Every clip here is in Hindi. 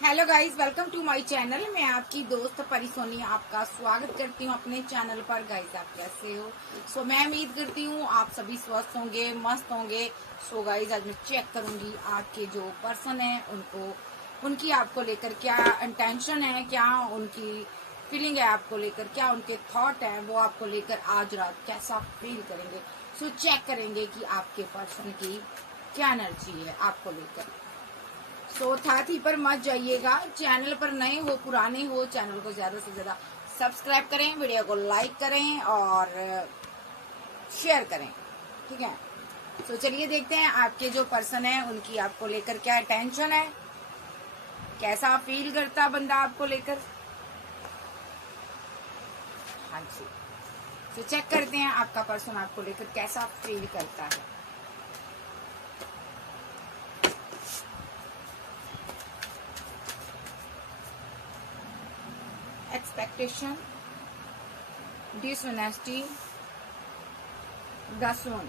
Hello guys, welcome to my channel. मैं आपकी दोस्त परिसोनी आपका स्वागत करती हूँ अपने चैनल पर। गाइस, आप कैसे हो? मैं उम्मीद करती हूँ आप सभी स्वस्थ होंगे, मस्त होंगे। गाइस, आज मैं चेक करूंगी आपके जो पर्सन है उनकी आपको लेकर क्या इंटेंशन है, क्या उनकी फीलिंग है आपको लेकर, क्या उनके थॉट है, वो आपको लेकर आज रात कैसा फील करेंगे। चेक करेंगे कि आपके पर्सन की क्या एनर्जी है आपको लेकर। थाथी पर मत जाइएगा। चैनल पर नए हो, पुराने हो, चैनल को ज्यादा से ज्यादा सब्सक्राइब करें, वीडियो को लाइक करें और शेयर करें। ठीक है। चलिए देखते हैं आपके जो पर्सन है उनकी आपको लेकर क्या टेंशन है, कैसा फील करता बंदा आपको लेकर। हाँ जी, चेक करते हैं आपका पर्सन आपको लेकर कैसा फील करता है। एक्सपेक्टेशन, डिसऑनेस्टी, द सून।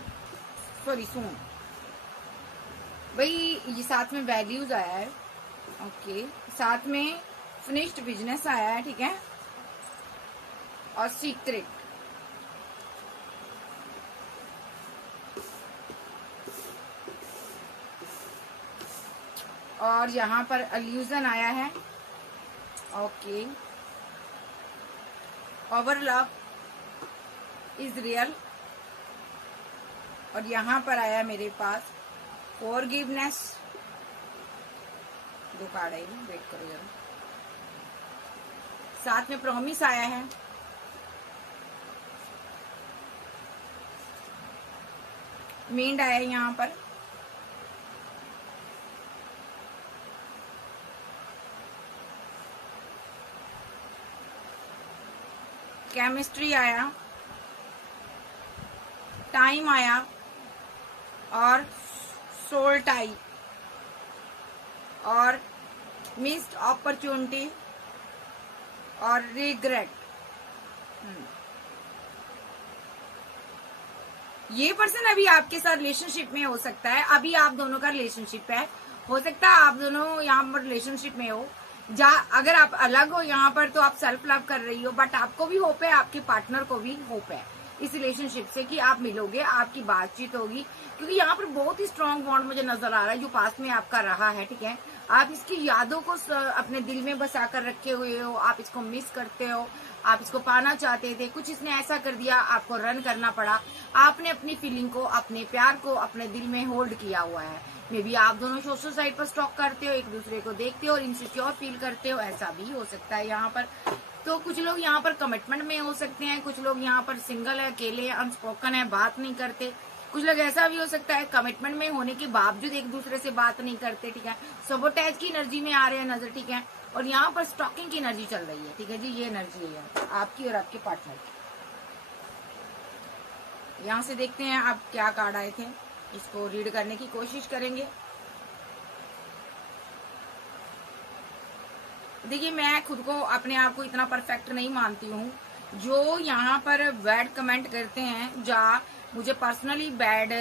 भाई, ये साथ में वैल्यूज आया है। ओके, साथ में फिनिश्ड बिजनेस आया है। ठीक है, और सीक्रेट। और यहाँ पर अल्यूजन आया है। Okay, over love is real. और यहाँ पर आया मेरे पास फॉरगिवनेस। दो कार्ड आई, वेट करो जरा। साथ में प्रॉमिस आया है। मींड आया है यहाँ पर। केमिस्ट्री आया, टाइम आया और सोल टाई और मिस्ड अपॉर्चुनिटी और रिग्रेट। ये पर्सन अभी आपके साथ रिलेशनशिप में हो सकता है। अभी आप दोनों का रिलेशनशिप है, हो सकता है आप दोनों यहाँ पर रिलेशनशिप में हो। अगर आप अलग हो यहाँ पर तो आप सेल्फ लव कर रही हो, बट आपको भी होप है, आपके पार्टनर को भी होप है इस रिलेशनशिप से कि आप मिलोगे, आपकी बातचीत होगी। क्योंकि यहाँ पर बहुत ही स्ट्रांग बॉन्ड मुझे नजर आ रहा है जो पास में आपका रहा है। ठीक है, आप इसकी यादों को अपने दिल में बसा कर रखे हुए हो, आप इसको मिस करते हो, आप इसको पाना चाहते थे, कुछ इसने ऐसा कर दिया आपको रन करना पड़ा। आपने अपनी फीलिंग को, अपने प्यार को अपने दिल में होल्ड किया हुआ है। मे बी आप दोनों सोशल साइट पर स्टॉक करते हो, एक दूसरे को देखते हो और इनसिक्योर फील करते हो, ऐसा भी हो सकता है यहाँ पर। तो कुछ लोग यहाँ पर कमिटमेंट में हो सकते हैं, कुछ लोग यहाँ पर सिंगल है, अकेले, अनस्पोकन है, बात नहीं करते। कुछ लोग ऐसा भी हो सकता है कमिटमेंट में होने के बावजूद एक दूसरे से बात नहीं करते। ठीक है, सबोटैज की एनर्जी में आ रहे हैं नजर। ठीक है, और यहाँ पर स्टॉकिंग की एनर्जी चल रही है। ठीक है जी, ये एनर्जी है आपकी और आपके पार्टनर की। यहाँ से देखते हैं आप क्या कार्ड आए थे, इसको रीड करने की कोशिश करेंगे। देखिए, मैं खुद को, अपने आप को इतना परफेक्ट नहीं मानती हूँ। जो यहाँ पर बैड कमेंट करते हैं, मुझे पर्सनली बैड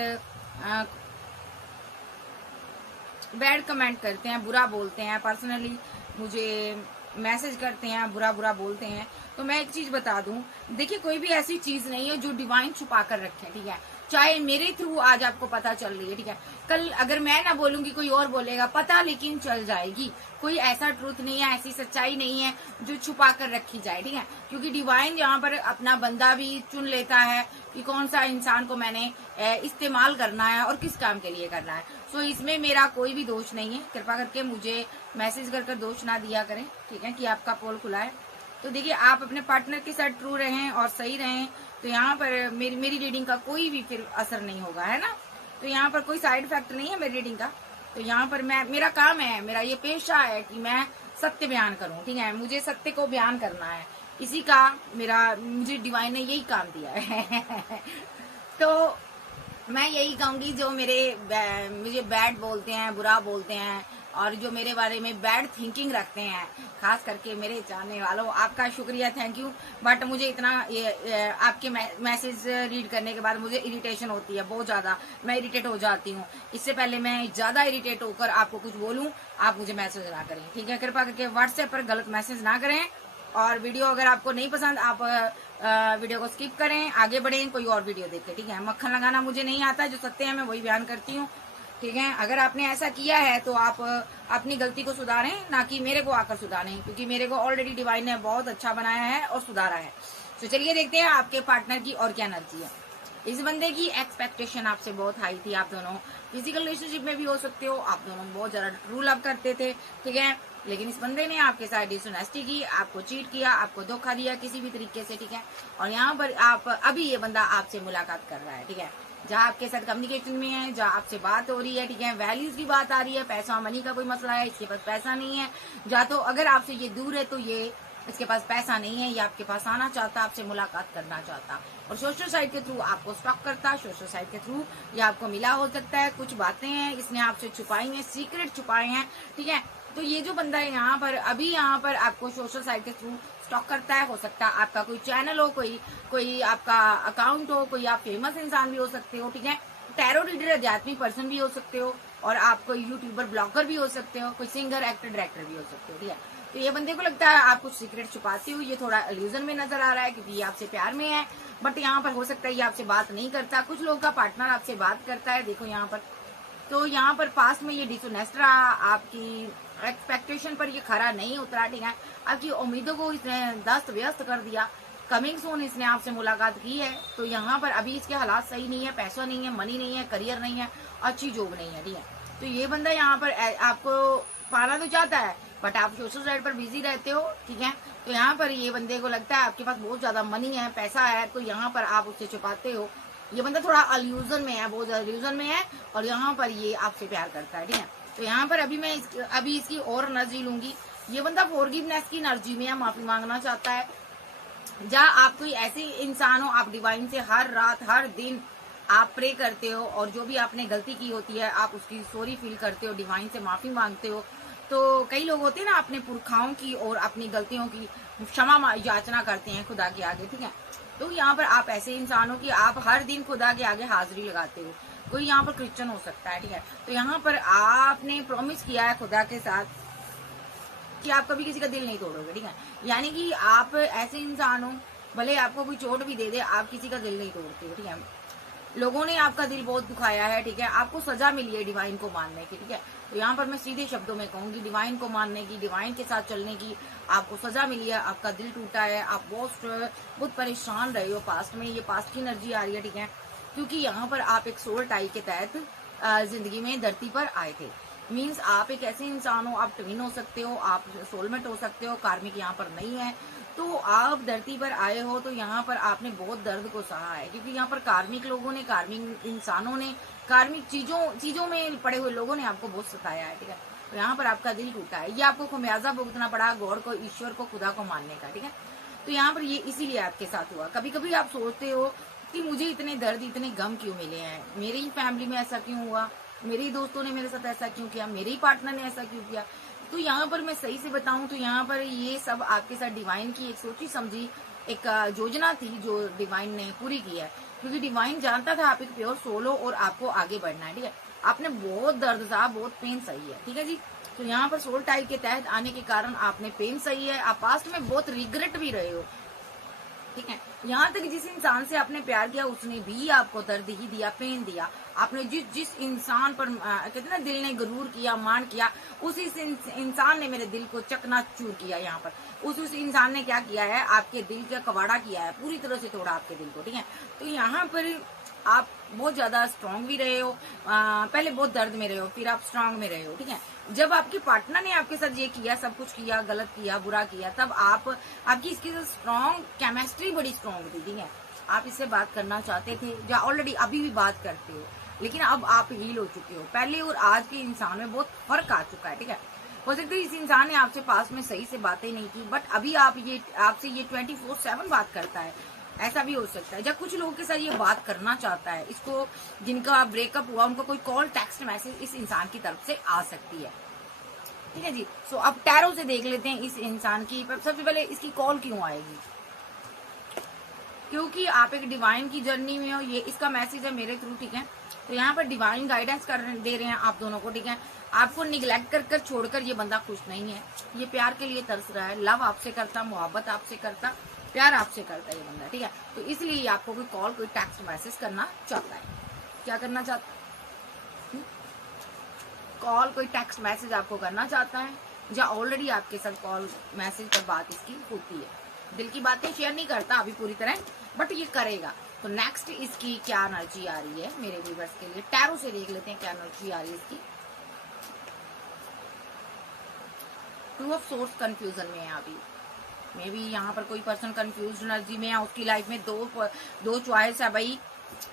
कमेंट करते हैं, बुरा बोलते हैं, पर्सनली मुझे मैसेज करते हैं, बुरा बुरा बोलते हैं, तो मैं एक चीज बता दूं। देखिए, कोई भी ऐसी चीज नहीं है जो डिवाइन छुपा कर रखे। ठीक है, चाहे मेरे थ्रू आज आपको पता चल रही है। ठीक है, कल अगर मैं ना बोलूंगी कोई और बोलेगा, पता लेकिन चल जाएगी। कोई ऐसा ट्रूथ नहीं है, ऐसी सच्चाई नहीं है जो छुपा कर रखी जाए। ठीक है, क्योंकि डिवाइन यहाँ पर अपना बंदा भी चुन लेता है कि कौन सा इंसान को मैंने इस्तेमाल करना है और किस काम के लिए करना है। इसमें मेरा कोई भी दोष नहीं है। कृपा करके मुझे मैसेज कर दोष ना दिया करें। ठीक है, कि आपका पोल खुला है। तो देखिए, आप अपने पार्टनर के साथ ट्रू रहें और सही रहें, तो यहाँ पर मेरी रीडिंग का कोई भी फिर असर नहीं होगा, है ना। तो यहाँ पर कोई साइड इफेक्ट नहीं है मेरी रीडिंग का। तो यहाँ पर मेरा काम है, मेरा ये पेशा है कि मैं सत्य बयान करूं। ठीक है, मुझे सत्य को बयान करना है, इसी का मुझे डिवाइन ने यही काम दिया है। तो मैं यही कहूंगी, जो मुझे बैड बोलते हैं, बुरा बोलते हैं और जो मेरे बारे में बैड थिंकिंग रखते हैं, खास करके मेरे चाहने वालों, आपका शुक्रिया, थैंक यू। बट मुझे इतना आपके मैसेज रीड करने के बाद मुझे इरिटेशन होती है बहुत ज़्यादा, मैं इरिटेट हो जाती हूँ। इससे पहले मैं ज़्यादा इरिटेट होकर आपको कुछ बोलूँ, आप मुझे मैसेज ना करें, ठीक है। कृपा करके व्हाट्सएप पर गलत मैसेज ना करें। और वीडियो अगर आपको नहीं पसंद, आप वीडियो को स्किप करें, आगे बढ़ें, कोई और वीडियो देखें, ठीक है। मक्खन लगाना मुझे नहीं आता, जो सत्य है मैं वही बयान करती हूँ, ठीक है। अगर आपने ऐसा किया है तो आप अपनी गलती को सुधारें, ना कि मेरे को आकर सुधारें, क्योंकि मेरे को ऑलरेडी डिवाइन ने बहुत अच्छा बनाया है और सुधारा है। तो चलिए देखते हैं आपके पार्टनर की और क्या एनर्जी है। इस बंदे की एक्सपेक्टेशन आपसे बहुत हाई थी। आप दोनों फिजिकल रिलेशनशिप में भी हो सकते हो, आप दोनों बहुत ज्यादा ट्रू लव करते थे, ठीक है। लेकिन इस बंदे ने आपके साथ डिसऑनेस्टी की, आपको चीट किया, आपको धोखा दिया किसी भी तरीके से, ठीक है। और यहाँ पर आप अभी ये बंदा आपसे मुलाकात कर रहा है, ठीक है। जहाँ आपके साथ कम्युनिकेशन में है, जहाँ आपसे बात हो रही है, ठीक है, वैल्यूज की बात आ रही है, पैसा मनी का कोई मसला है, इसके पास पैसा नहीं है, या तो अगर आपसे ये दूर है तो ये इसके पास पैसा नहीं है, या आपके पास आना चाहता, आपसे मुलाकात करना चाहता, और सोशल साइट के थ्रू आपको स्टॉक करता, सोशल साइट के थ्रू ये आपको मिला हो सकता है। कुछ बातें हैं इसने आपसे छुपाई हैं, सीक्रेट छुपाए हैं, ठीक है। तो ये जो बंदा है यहाँ पर अभी यहाँ पर आपको सोशल साइट के थ्रू स्टॉक करता है। हो सकता है आपका कोई चैनल हो, कोई आपका अकाउंट हो, कोई आप फेमस इंसान भी हो सकते हो, ठीक है। टैरो रीडर, आध्यात्मिक पर्सन भी हो सकते हो, और आप कोई यूट्यूबर, ब्लॉगर भी हो सकते हो, कोई सिंगर, एक्टर, डायरेक्टर भी हो सकते हो, ठीक है। तो ये बंदे को लगता है आप कुछ सीक्रेट छुपाते हो, ये थोड़ा इल्यूजन में नजर आ रहा है, क्योंकि ये आपसे प्यार में है। बट यहाँ पर हो सकता है ये आपसे बात नहीं करता, कुछ लोगों का पार्टनर आपसे बात करता है, देखो यहाँ पर। तो यहाँ पर पास्ट में ये डिसऑनेस्ट रहा, आपकी एक्सपेक्टेशन पर ये खरा नहीं उतरा, ठीक है। आपकी उम्मीदों को इसने दस्त व्यस्त कर दिया। कमिंग सून इसने आपसे मुलाकात की है, तो यहाँ पर अभी इसके हालात सही नहीं है, पैसा नहीं है, मनी नहीं है, करियर नहीं है, अच्छी जॉब नहीं है, ठीक है। तो ये बंदा यहाँ पर आपको पाना तो चाहता है, बट आप सोशल साइट पर बिजी रहते हो, ठीक है। तो यहाँ पर ये बंदे को लगता है आपके पास बहुत ज्यादा मनी है, पैसा है, तो यहाँ पर आप उससे छुपाते हो। ये बंदा थोड़ा अल्यूजन में है, बहुत ज्यादा अल्यूजन में है, और यहाँ पर ये आपसे प्यार करता है, ठीक है। तो यहाँ पर अभी मैं अभी इसकी और एनर्जी लूंगी। ये बंदा फॉरगिवनेस की एनर्जी में है, माफी मांगना चाहता है। जहाँ आप कोई ऐसे इंसान हो, आप डिवाइन से हर रात हर दिन आप प्रे करते हो, और जो भी आपने गलती की होती है आप उसकी सॉरी फील करते हो, डिवाइन से माफी मांगते हो। तो कई लोग होते हैं ना, अपने पुरखाओं की और अपनी गलतियों की क्षमा याचना करते हैं खुदा के आगे, ठीक है। तो यहाँ पर आप ऐसे इंसान हो कि आप हर दिन खुदा के आगे हाजिरी लगाते हो। कोई यहाँ पर क्रिश्चियन हो सकता है, ठीक है। तो यहाँ पर आपने प्रॉमिस किया है खुदा के साथ कि आप कभी किसी का दिल नहीं तोड़ोगे, ठीक है। यानी कि आप ऐसे इंसान हो, भले आपको कोई चोट भी दे दे, आप किसी का दिल नहीं तोड़ते हो, ठीक है। लोगों ने आपका दिल बहुत दुखाया है, ठीक है। आपको सजा मिली है डिवाइन को मानने की, ठीक है। तो यहाँ पर मैं सीधे शब्दों में कहूंगी, डिवाइन को मानने की, डिवाइन के साथ चलने की आपको सजा मिली है, आपका दिल टूटा है, आप बहुत परेशान रहे हो पास्ट में, ये पास्ट की एनर्जी आ रही है, ठीक है। क्योंकि यहाँ पर आप एक सोल टाई के तहत जिंदगी में धरती पर आए थे। मीन्स आप एक ऐसे इंसान हो, आप ट्विन हो सकते हो, आप सोलमेट हो सकते हो, कार्मिक यहाँ पर नहीं है। तो आप धरती पर आए हो, तो यहाँ पर आपने बहुत दर्द को सहा है, क्योंकि यहाँ पर कार्मिक लोगों ने, कार्मिक इंसानों ने, कार्मिक चीजों में पड़े हुए लोगों ने आपको बहुत सताया है, ठीक है। तो यहाँ पर आपका दिल टूटा है, ये आपको खमियाजा भुगतना पड़ा गॉड को, ईश्वर को, खुदा को मानने का, ठीक है। तो यहाँ पर ये इसीलिए आपके साथ हुआ। कभी कभी आप सोचते हो कि मुझे इतने दर्द, इतने गम क्यों मिले हैं, मेरी ही फैमिली में ऐसा क्यों हुआ, मेरे ही दोस्तों ने मेरे साथ ऐसा क्यों किया, मेरे ही पार्टनर ने ऐसा क्यों किया। तो यहाँ पर मैं सही से बताऊं तो यहाँ पर ये सब आपके साथ डिवाइन की एक सोची समझी एक योजना थी, जो डिवाइन ने पूरी की है। क्योंकि डिवाइन जानता था आप एक प्योर सोल हो और आपको आगे बढ़ना है, ठीक है। आपने बहुत दर्द सहा, बहुत पेन सही है, ठीक है जी। तो यहाँ पर सोल टाइप के तहत आने के कारण आपने पेन सही है, आप पास्ट में बहुत रिग्रेट भी रहे हो, ठीक है। यहाँ तक जिस इंसान से आपने प्यार किया उसने भी आपको दर्द ही दिया, पेन दिया। आपने जिस इंसान पर कितना दिल ने गरूर किया, मान किया, उस इंसान ने मेरे दिल को चकनाचूर किया। यहाँ पर उस इंसान ने क्या किया है, आपके दिल का कबाड़ा किया है, पूरी तरह से तोड़ा आपके दिल को, ठीक है। तो यहाँ पर आप बहुत ज्यादा स्ट्रांग भी रहे हो, पहले बहुत दर्द में रहे हो, फिर आप स्ट्रांग में रहे हो, ठीक है। जब आपके पार्टनर ने आपके साथ ये किया, सब कुछ किया, गलत किया, बुरा किया, तब आपकी इसकी स्ट्रांग केमिस्ट्री बड़ी स्ट्रांग थी, ठीक है। आप इससे बात करना चाहते थे, या ऑलरेडी अभी भी बात करते हो, लेकिन अब आप हील हो चुके हो। पहले और आज के इंसान में बहुत फर्क आ चुका है, ठीक है। हो सकता है इस इंसान ने आपसे पास में सही से बातें नहीं की, बट अभी आपसे ये 24/7 बात करता है, ऐसा भी हो सकता है। जब कुछ लोगों के साथ ये बात करना चाहता है, इसको जिनका ब्रेकअप हुआ उनको कोई कॉल, टेक्स्ट मैसेज इस इंसान की तरफ से आ सकती है, ठीक है जी। सो अब टैरो से देख लेते हैं इस इंसान की। सबसे पहले इसकी कॉल क्यों आएगी, क्योंकि आप एक डिवाइन की जर्नी में हो, ये इसका मैसेज है मेरे थ्रू, ठीक है। तो यहाँ पर डिवाइन गाइडेंस दे रहे हैं आप दोनों को, ठीक है। आपको निगलेक्ट कर छोड़कर ये बंदा खुश नहीं है, ये प्यार के लिए तरस रहा है, लव आपसे करता, मोहब्बत आपसे करता, प्यार आपसे करता है ये बंदा, ठीक है। तो इसलिए आपको कोई कॉल, कोई टेक्स्ट मैसेज करना चाहता है। क्या करना चाहता है? कॉल, कोई टेक्स्ट मैसेज आपको करना चाहता है, या ऑलरेडी आपके साथ कॉल मैसेज पर बात इसकी होती है। दिल की बातें शेयर नहीं करता अभी पूरी तरह, बट ये करेगा। तो नेक्स्ट इसकी क्या एनर्जी आ रही है मेरे व्यूअर्स के लिए, टैरो से देख लेते हैं क्या एनर्जी आ रही है इसकी। टू ऑफ सोर्स कंफ्यूजन में है अभी, मे बी यहाँ पर कोई पर्सन कंफ्यूज एनर्जी में है, उसकी लाइफ में दो चॉइस है भाई,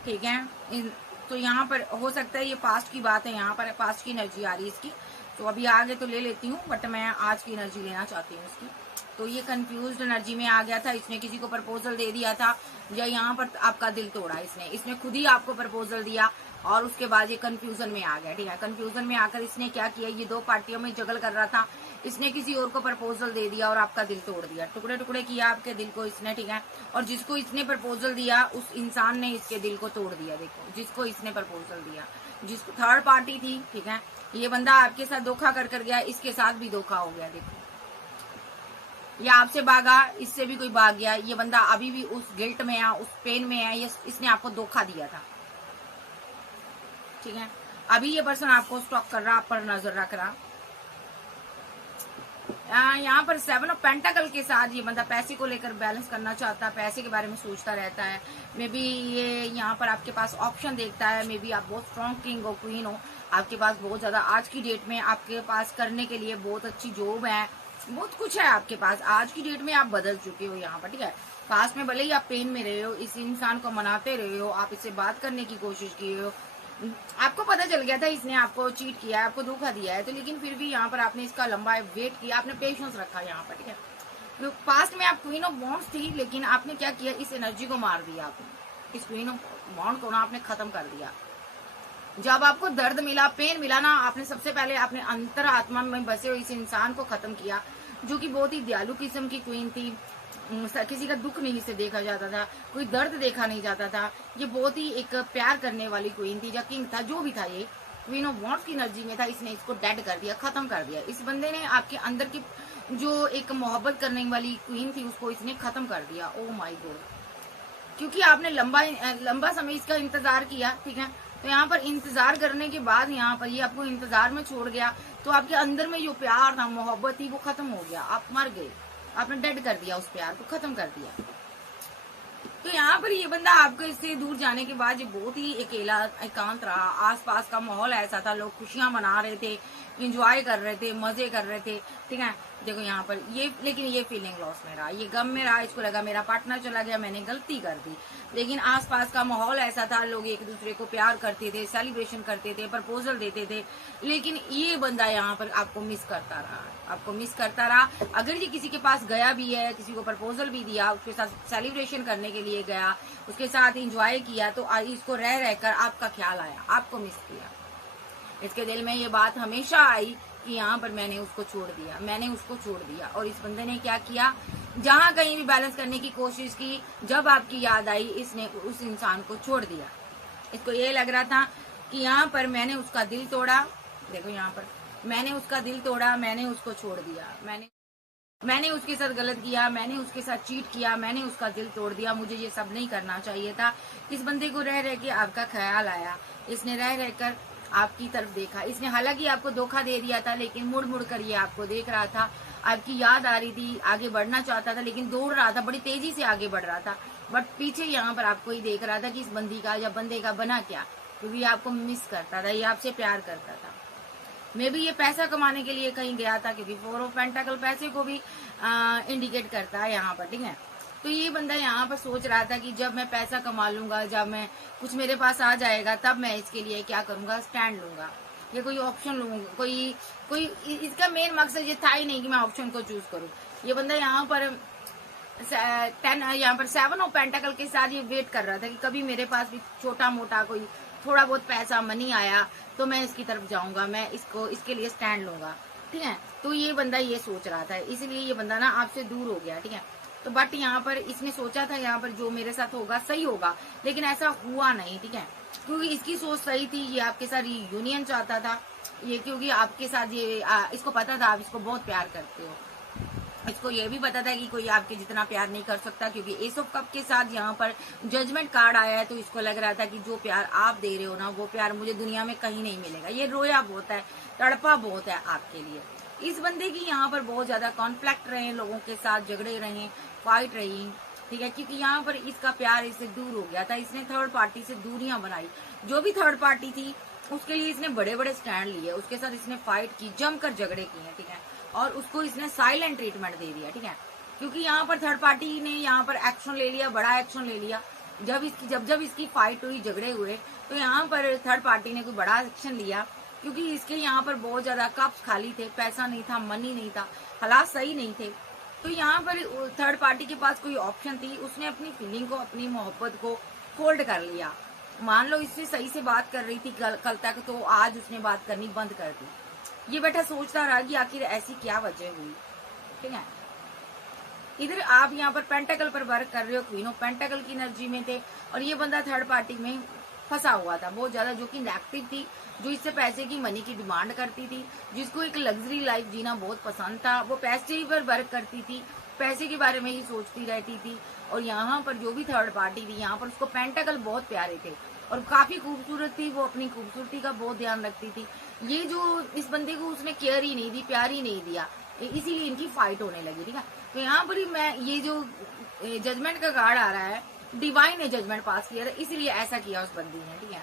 ठीक है। तो यहाँ पर हो सकता है ये पास्ट की बात है, यहाँ पर पास्ट की एनर्जी आ रही है इसकी। तो अभी आगे तो ले लेती हूँ, बट मैं आज की एनर्जी लेना चाहती हूँ इसकी। तो ये कंफ्यूज्ड एनर्जी में आ गया था, इसने किसी को प्रपोजल दे दिया था, या यहाँ पर आपका दिल तोड़ा इसने खुद ही आपको प्रपोजल दिया, और उसके बाद ये कंफ्यूजन में आ गया, ठीक है। कंफ्यूजन में आकर इसने क्या किया, ये दो पार्टियों में जगल कर रहा था, इसने किसी और को प्रपोजल दे दिया और आपका दिल तोड़ दिया, टुकड़े टुकड़े किया आपके दिल को इसने, ठीक है। और जिसको इसने प्रपोजल दिया उस इंसान ने इसके दिल को तोड़ दिया। देखो, जिसको इसने प्रपोजल दिया, जिसको थर्ड पार्टी थी, ठीक है, ये बंदा आपके साथ धोखा कर गया, इसके साथ भी धोखा हो गया। देखो, ये आपसे भागा, इससे भी कोई भाग गया, ये बंदा अभी भी उस गिल्ट में है, उस पेन में है, ये इसने आपको धोखा दिया था, ठीक है। अभी ये पर्सन आपको स्टॉक कर रहा, आप पर नजर रख रहा। यहाँ पर 7 ऑफ पेंटाकल के साथ ये बंदा पैसे को लेकर बैलेंस करना चाहता है, पैसे के बारे में सोचता रहता है। मे बी ये यहाँ पर आपके पास ऑप्शन देखता है, मे बी आप बहुत स्ट्रॉन्ग किंग हो, क्वीन हो, आपके पास बहुत ज्यादा आज की डेट में आपके पास करने के लिए बहुत अच्छी जॉब है, बहुत कुछ है आपके पास। आज की डेट में आप बदल चुके हो यहाँ पर, ठीक है। पास में भले ही आप पेन में रहे हो, इस इंसान को मनाते रहे हो, आप इससे बात करने की कोशिश किए हो, आपको पता चल गया था इसने आपको चीट किया है, आपको धोखा दिया है, तो लेकिन फिर भी यहाँ पर आपने इसका लंबा वेट किया, आपने पेशेंस रखा यहाँ पर, ठीक है। तो पास्ट में आप क्वीन ऑफ वॉन्ड्स थी, लेकिन आपने क्या किया, इस एनर्जी को मार दिया आपने, इस क्वीन ऑफ वॉन्ड को ना आपने खत्म कर दिया। जब आपको दर्द मिला, पेन मिला ना, आपने सबसे पहले अपने अंतर आत्मा में बसे हुए इस इंसान को खत्म किया, जो कि बहुत ही दयालु किस्म की क्वीन थी। किसी का दुख नहीं से देखा जाता था, कोई दर्द देखा नहीं जाता था, ये बहुत ही एक प्यार करने वाली क्वीन थी, या किंग था, जो भी था, ये क्वीन ऑफ वॉन्ड्स की एनर्जी में था। इसने इसको डेड कर दिया, खत्म कर दिया। इस बंदे ने आपके अंदर की जो एक मोहब्बत करने वाली क्वीन थी, उसको इसने खत्म कर दिया। ओ माय गॉड, क्योंकि आपने लंबा समय इसका इंतजार किया, ठीक है। तो यहाँ पर इंतजार करने के बाद यहाँ पर ये आपको इंतजार में छोड़ गया, तो आपके अंदर में जो प्यार था, मोहब्बत थी, वो खत्म हो गया, आप मर गए, आपने डेड कर दिया, उस प्यार को खत्म कर दिया। तो यहाँ पर ये बंदा आपको इससे दूर जाने के बाद ये बहुत ही अकेला एकांत रहा। आसपास का माहौल ऐसा था, लोग खुशियां मना रहे थे, इंजॉय कर रहे थे, मजे कर रहे थे, ठीक है। देखो यहाँ पर ये, लेकिन ये फीलिंग लॉस में रहा, ये गम में रहा, इसको लगा मेरा पार्टनर चला गया, मैंने गलती कर दी। लेकिन आसपास का माहौल ऐसा था, लोग एक दूसरे को प्यार करते थे, सेलिब्रेशन करते थे, प्रपोजल देते थे, लेकिन ये बंदा यहाँ पर आपको मिस करता रहा, आपको मिस करता रहा। अगर ये किसी के पास गया भी है, किसी को प्रपोजल भी दिया, उसके साथ सेलिब्रेशन करने के लिए गया, उसके साथ इंजॉय किया, तो इसको रह रहकर आपका ख्याल आया, आपको मिस किया। इसके दिल में ये बात हमेशा आई कि यहाँ पर मैंने उसको छोड़ दिया, मैंने उसको छोड़ दिया। और इस बंदे ने क्या किया, जहां कहीं भी बैलेंस करने की कोशिश की, जब आपकी याद आई, इसने उस इंसान को छोड़ दिया। इसको ये लग रहा था कि यहाँ पर मैंने उसका दिल तोड़ा। देखो यहाँ पर मैंने उसका दिल तोड़ा, मैंने उसको छोड़ दिया, मैंने उसके साथ गलत किया, मैंने उसके साथ चीट किया, मैंने उसका दिल तोड़ दिया, मुझे ये सब नहीं करना चाहिए था। इस बंदे को रह रह के आपका ख्याल आया, इसने रह रहकर आपकी तरफ देखा। इसने हालांकि आपको धोखा दे दिया था, लेकिन मुड़ मुड़ कर ये आपको देख रहा था, आपकी याद आ रही थी, आगे बढ़ना चाहता था, लेकिन दौड़ रहा था, बड़ी तेजी से आगे बढ़ रहा था, बट पीछे यहाँ पर आपको ही देख रहा था कि इस बंदी का या बंदे का बना क्या, क्योंकि ये आपको मिस करता था, ये आपसे प्यार करता था। मे भी ये पैसा कमाने के लिए कहीं गया था, क्योंकि 4 ऑफ पेंटाकल पैसे को भी इंडिकेट करता है यहाँ पर, ठीक है। तो ये बंदा यहाँ पर सोच रहा था कि जब मैं पैसा कमा लूंगा, जब मैं कुछ मेरे पास आ जाएगा, तब मैं इसके लिए क्या करूंगा, स्टैंड लूंगा, या कोई ऑप्शन लूंगा, कोई इसका मेन मकसद ये था ही नहीं कि मैं ऑप्शन को चूज करूं। ये बंदा यहाँ पर 7 ऑफ पेंटाकल के साथ ये वेट कर रहा था कि कभी मेरे पास भी छोटा मोटा कोई थोड़ा बहुत पैसा मनी आया तो मैं इसकी तरफ जाऊंगा, मैं इसके लिए स्टैंड लूंगा। ठीक है। तो ये बंदा ये सोच रहा था, इसलिए ये बंदा ना आपसे दूर हो गया, ठीक है। तो बट यहाँ पर इसने सोचा था यहाँ पर जो मेरे साथ होगा सही होगा, लेकिन ऐसा हुआ नहीं, ठीक है। क्योंकि इसकी सोच सही थी, ये आपके साथ यूनियन चाहता था ये, क्योंकि आपके साथ ये इसको पता था आप इसको बहुत प्यार करते हो। इसको ये भी पता था कि कोई आपके जितना प्यार नहीं कर सकता, क्योंकि एस ऑफ कप के साथ यहाँ पर जजमेंट कार्ड आया है। तो इसको लग रहा था कि जो प्यार आप दे रहे हो ना, वो प्यार मुझे दुनिया में कहीं नहीं मिलेगा। ये रोया बहुत है, तड़पा बहुत है आपके लिए। इस बंदे की यहाँ पर बहुत ज्यादा कॉन्फ्लिक्ट रहे, लोगों के साथ झगड़े रहे, फाइट रही, ठीक है। क्योंकि यहाँ पर इसका प्यार इससे दूर हो गया था, इसने थर्ड पार्टी से दूरियां बनाई। जो भी थर्ड पार्टी थी उसके लिए इसने बड़े बड़े स्टैंड लिए, उसके साथ इसने फाइट की, जमकर झगड़े किए, ठीक है। और उसको इसने साइलेंट ट्रीटमेंट दे दिया, ठीक है। क्योंकि यहाँ पर थर्ड पार्टी ने यहाँ पर एक्शन ले लिया, बड़ा एक्शन ले लिया। जब इसकी फाइट हुई, झगड़े हुए, तो यहाँ पर थर्ड पार्टी ने कोई बड़ा एक्शन लिया, क्योंकि इसके यहाँ पर बहुत ज्यादा कप्स खाली थे, पैसा नहीं था, मनी नहीं था, हालात सही नहीं थे। तो यहाँ पर थर्ड पार्टी के पास कोई ऑप्शन थी, उसने अपनी फीलिंग को, अपनी मोहब्बत को होल्ड कर लिया। मान लो इससे सही से बात कर रही थी कल तक, तो आज उसने बात करनी बंद कर दी। ये बेटा सोचता रहा कि आखिर ऐसी क्या वजह हुई, ठीक है। इधर आप यहाँ पर पेंटाकल पर वर्क कर रहे हो, क्वीन ऑफ पेंटाकल की एनर्जी में थे, और ये बंदा थर्ड पार्टी में फंसा हुआ था बहुत ज्यादा, जो कि नेगेटिव थी, जो इससे पैसे की, मनी की डिमांड करती थी, जिसको एक लग्जरी लाइफ जीना बहुत पसंद था। वो पैसे पर वर्क करती थी, पैसे के बारे में ही सोचती रहती थी। और यहाँ पर जो भी थर्ड पार्टी थी, यहाँ पर उसको पेंटाकल बहुत प्यारे थे और काफी खूबसूरत थी, वो अपनी खूबसूरती का बहुत ध्यान रखती थी। ये जो इस बंदे को उसने केयर ही नहीं दी, प्यार ही नहीं दिया, इसीलिए इनकी फाइट होने लगी, ठीक है। तो यहाँ पर मैं ये जो जजमेंट का कार्ड आ रहा है, डिवाइन ने जजमेंट पास किया था, इसीलिए ऐसा किया उस बंदी ने, ठीक है।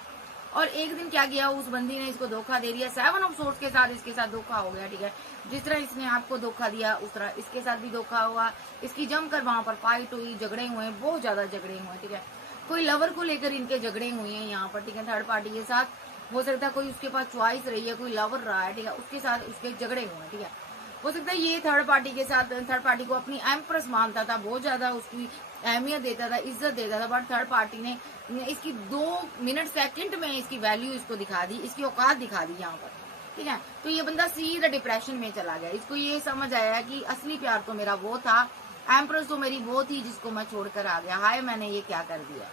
और एक दिन क्या किया, उस बंदी ने इसको धोखा दे दिया, 7 ऑफ सोर्ड्स के साथ इसके साथ धोखा हो गया, ठीक है। जिस तरह इसने आपको धोखा दिया, उस तरह इसके साथ भी धोखा हुआ। इसकी जमकर वहां पर फाइट हुई, झगड़े हुए, बहुत ज्यादा झगड़े हुए, ठीक है। कोई लवर को लेकर इनके झगड़े हुए हैं यहाँ पर, ठीक है। थर्ड पार्टी के साथ हो सकता है कोई उसके पास चॉइस रही है, कोई लवर रहा है, ठीक है, उसके साथ उसके झगड़े हुए हैं, ठीक है। हो सकता है ये थर्ड पार्टी के साथ, थर्ड पार्टी को अपनी एम्प्रेस मानता था, बहुत ज्यादा उसकी अहमियत देता था, इज्जत देता था। बट थर्ड पार्टी ने इसकी 2 मिनट सेकंड में इसकी वैल्यू इसको दिखा दी, इसकी औकात दिखा दी यहाँ पर, ठीक है। तो ये बंदा सीधा डिप्रेशन में चला गया। इसको ये समझ आया कि असली प्यार तो मेरा वो था, एम्प्रेस तो मेरी वो थी जिसको मैं छोड़कर आ गया, हाय मैंने ये क्या कर दिया।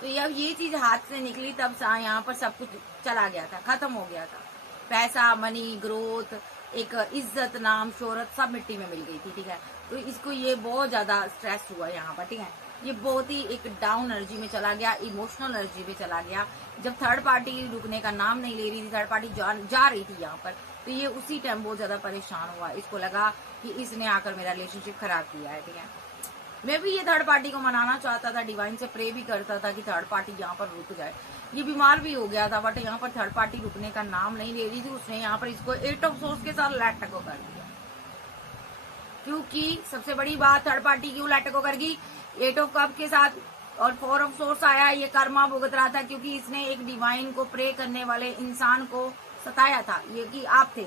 तो जब ये चीज हाथ से निकली, तब यहाँ पर सब कुछ चला गया था, खत्म हो गया था। पैसा, मनी, ग्रोथ, एक इज्जत, नाम, शोहरत सब मिट्टी में मिल गई थी, ठीक है। तो इसको ये बहुत ज्यादा स्ट्रेस हुआ यहाँ पर, ठीक है। ये बहुत ही एक डाउन एनर्जी में चला गया, इमोशनल एनर्जी में चला गया। जब थर्ड पार्टी रुकने का नाम नहीं ले रही थी, थर्ड पार्टी जा रही थी यहाँ पर, तो ये उसी टाइम बहुत ज्यादा परेशान हुआ। इसको लगा कि इसने आकर मेरा रिलेशनशिप खराब किया है, ठीक है। मैं भी ये थर्ड पार्टी को मनाना चाहता था, डिवाइन से प्रे भी करता था कि थर्ड पार्टी यहाँ पर रुक जाए। ये बीमार भी हो गया था, बट यहाँ पर थर्ड पार्टी रुकने का नाम नहीं ले रही थी। उसने यहाँ पर इसको 8 ऑफ सोर्स के साथ लेट को कर दिया। क्योंकि सबसे बड़ी बात, थर्ड पार्टी क्यों लेट को कर गई, 8 ऑफ कप के साथ और 4 ऑफ सोर्स आया। ये कर्मा भुगत रहा था, क्योंकि इसने एक डिवाइन को प्रे करने वाले इंसान को सताया था, ये कि आप थे।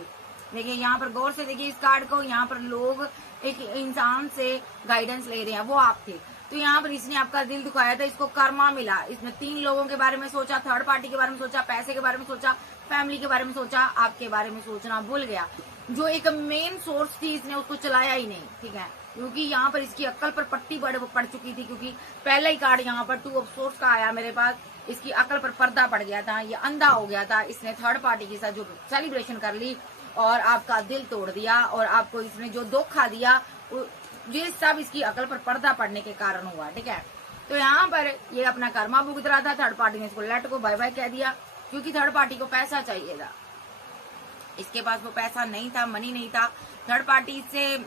देखिए यहाँ पर गौर से देखिए इस कार्ड को, यहाँ पर लोग एक इंसान से गाइडेंस ले रहे हैं, वो आप थे। तो यहाँ पर इसने आपका दिल दुखाया था, इसको कर्मा मिला। इसने 3 लोगों के बारे में सोचा, थर्ड पार्टी के बारे में सोचा, पैसे के बारे में सोचा, फैमिली के बारे में सोचा, आपके बारे में सोचना भूल गया। जो एक मेन सोर्स थी, इसने उसको चलाया ही नहीं, ठीक है। क्योंकि यहाँ पर इसकी अक्ल पर पट्टी पड़ चुकी थी, क्योंकि पहला ही कार्ड यहाँ पर 2 ऑफ सोर्स का आया मेरे पास। इसकी अक्ल पर पर्दा पड़ गया था, ये अंधा हो गया था। इसने थर्ड पार्टी के साथ जो सेलिब्रेशन कर ली और आपका दिल तोड़ दिया, और आपको इसने जो धोखा दिया, ये सब इसकी अकल पर पर्दा पड़ने के कारण हुआ, ठीक है। तो यहाँ पर ये अपना कर्मा भुगत रहा था। थर्ड पार्टी ने इसको लेट को बाय बाय कह दिया, क्योंकि थर्ड पार्टी को पैसा चाहिए था, इसके पास वो पैसा नहीं था, मनी नहीं था। थर्ड पार्टी इससे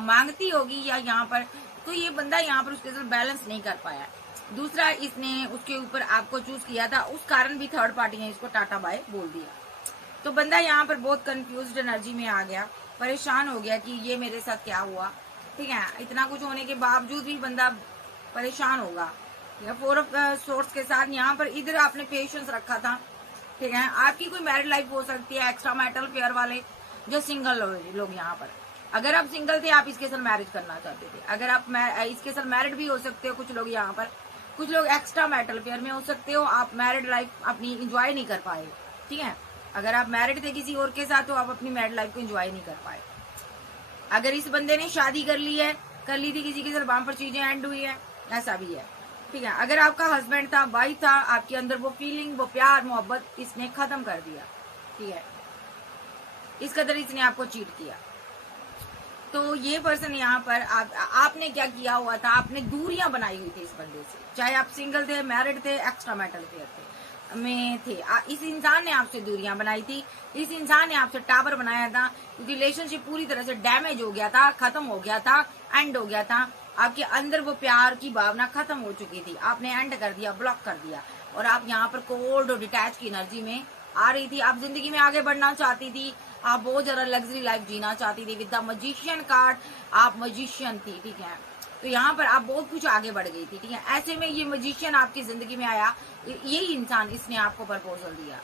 मांगती होगी या यहाँ पर, तो ये बंदा यहाँ पर उसके साथ बैलेंस नहीं कर पाया। दूसरा, इसने उसके ऊपर आपको चूज किया था, उस कारण भी थर्ड पार्टी ने इसको टाटा बाय बोल दिया। तो बंदा यहाँ पर बहुत कंफ्यूज्ड एनर्जी में आ गया, परेशान हो गया कि ये मेरे साथ क्या हुआ, ठीक है। इतना कुछ होने के बावजूद भी बंदा परेशान होगा। 4 ऑफ सोर्स के साथ यहाँ पर इधर आपने पेशेंस रखा था, ठीक है। आपकी कोई मैरिड लाइफ हो सकती है, एक्स्ट्रा मैरिटल अफेयर वाले जो सिंगल लोग यहाँ पर, अगर आप सिंगल थे, आप इसके साथ मैरिज करना चाहते थे, अगर आप इसके साथ मैरिड भी हो सकते हो। कुछ लोग यहाँ पर, कुछ लोग एक्स्ट्रा मैरिटल अफेयर में हो सकते हो, आप मैरिड लाइफ अपनी इंजॉय नहीं कर पाए, ठीक है। अगर आप मैरिड थे किसी और के साथ तो आप अपनी मैरिड लाइफ को एंजॉय नहीं कर पाए। अगर इस बंदे ने शादी कर ली थी किसी के साथ, वहां पर चीजें एंड हुई है, ऐसा भी है, ठीक है। अगर आपका हस्बैंड था, वाइफ था, आपके अंदर वो फीलिंग, वो प्यार मोहब्बत इसने खत्म कर दिया, ठीक है, इस कदर इसने आपको चीट किया, तो ये पर्सन यहाँ पर आपने क्या किया हुआ था, आपने दूरियां बनाई हुई थी इस बंदे से, चाहे आप सिंगल थे, मैरिड थे, एक्स्ट्रा मैरिटल में थे, इस इंसान ने आपसे दूरियां बनाई थी, इस इंसान ने आपसे टावर बनाया था, क्योंकि रिलेशनशिप पूरी तरह से डैमेज हो गया था, खत्म हो गया था, एंड हो गया था, आपके अंदर वो प्यार की भावना खत्म हो चुकी थी, आपने एंड कर दिया, ब्लॉक कर दिया, और आप यहाँ पर कोल्ड और डिटैच की एनर्जी में आ रही थी। आप जिंदगी में आगे बढ़ना चाहती थी, आप बहुत ज्यादा लग्जरी लाइफ जीना चाहती थी, विद द मजिशियन कार्ड आप मजिशियन थी, ठीक है, तो यहाँ पर आप बहुत कुछ आगे बढ़ गई थी, ठीक है। ऐसे में ये मजिशियन आपकी जिंदगी में आया, यही इंसान, इसने आपको प्रपोजल दिया,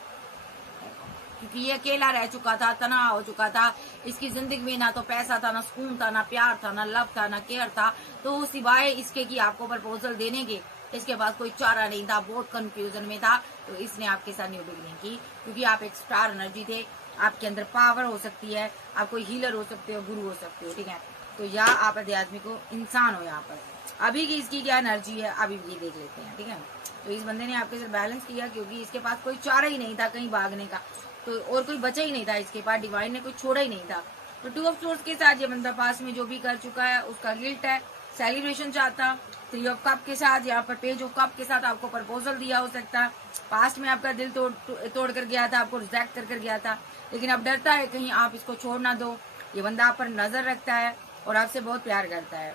क्योंकि ये अकेला रह चुका था, तनाव हो चुका था, इसकी जिंदगी में ना तो पैसा था, ना सुकून था, ना प्यार था, ना लव था, ना केयर था, तो सिवाय इसके कि आपको प्रपोजल देने के इसके पास कोई चारा नहीं था, बहुत कंफ्यूजन में था, तो इसने आपके साथ न्यू बिगिनिंग की, क्योंकि आप एक स्टार एनर्जी थे, आपके अंदर पावर हो सकती है, आप कोई हीलर हो सकते हो, गुरु हो सकते हो, ठीक है, तो या आप आध्यात्मिक हो, इंसान हो। यहाँ पर अभी की इसकी क्या एनर्जी है अभी भी देख लेते हैं, ठीक है। तो इस बंदे ने आपके साथ बैलेंस किया, क्योंकि इसके पास कोई चारा ही नहीं था कहीं भागने का, तो और कोई बचा ही नहीं था इसके पास, डिवाइन ने कोई छोड़ा ही नहीं था। तो 2 ऑफ सोर्स के साथ ये बंदा पास में जो भी कर चुका है उसका गिल्ट है, सेलिब्रेशन चाहता। 3 ऑफ कप के साथ यहाँ पर पेज ऑफ कप के साथ आपको प्रपोजल दिया हो सकता है, पास्ट में आपका दिल तोड़ कर गया था, आपको रिजेक्ट कर गया था, लेकिन अब डरता है कहीं आप इसको छोड़ ना दो। ये बंदा आप पर नजर रखता है और आपसे बहुत प्यार करता है,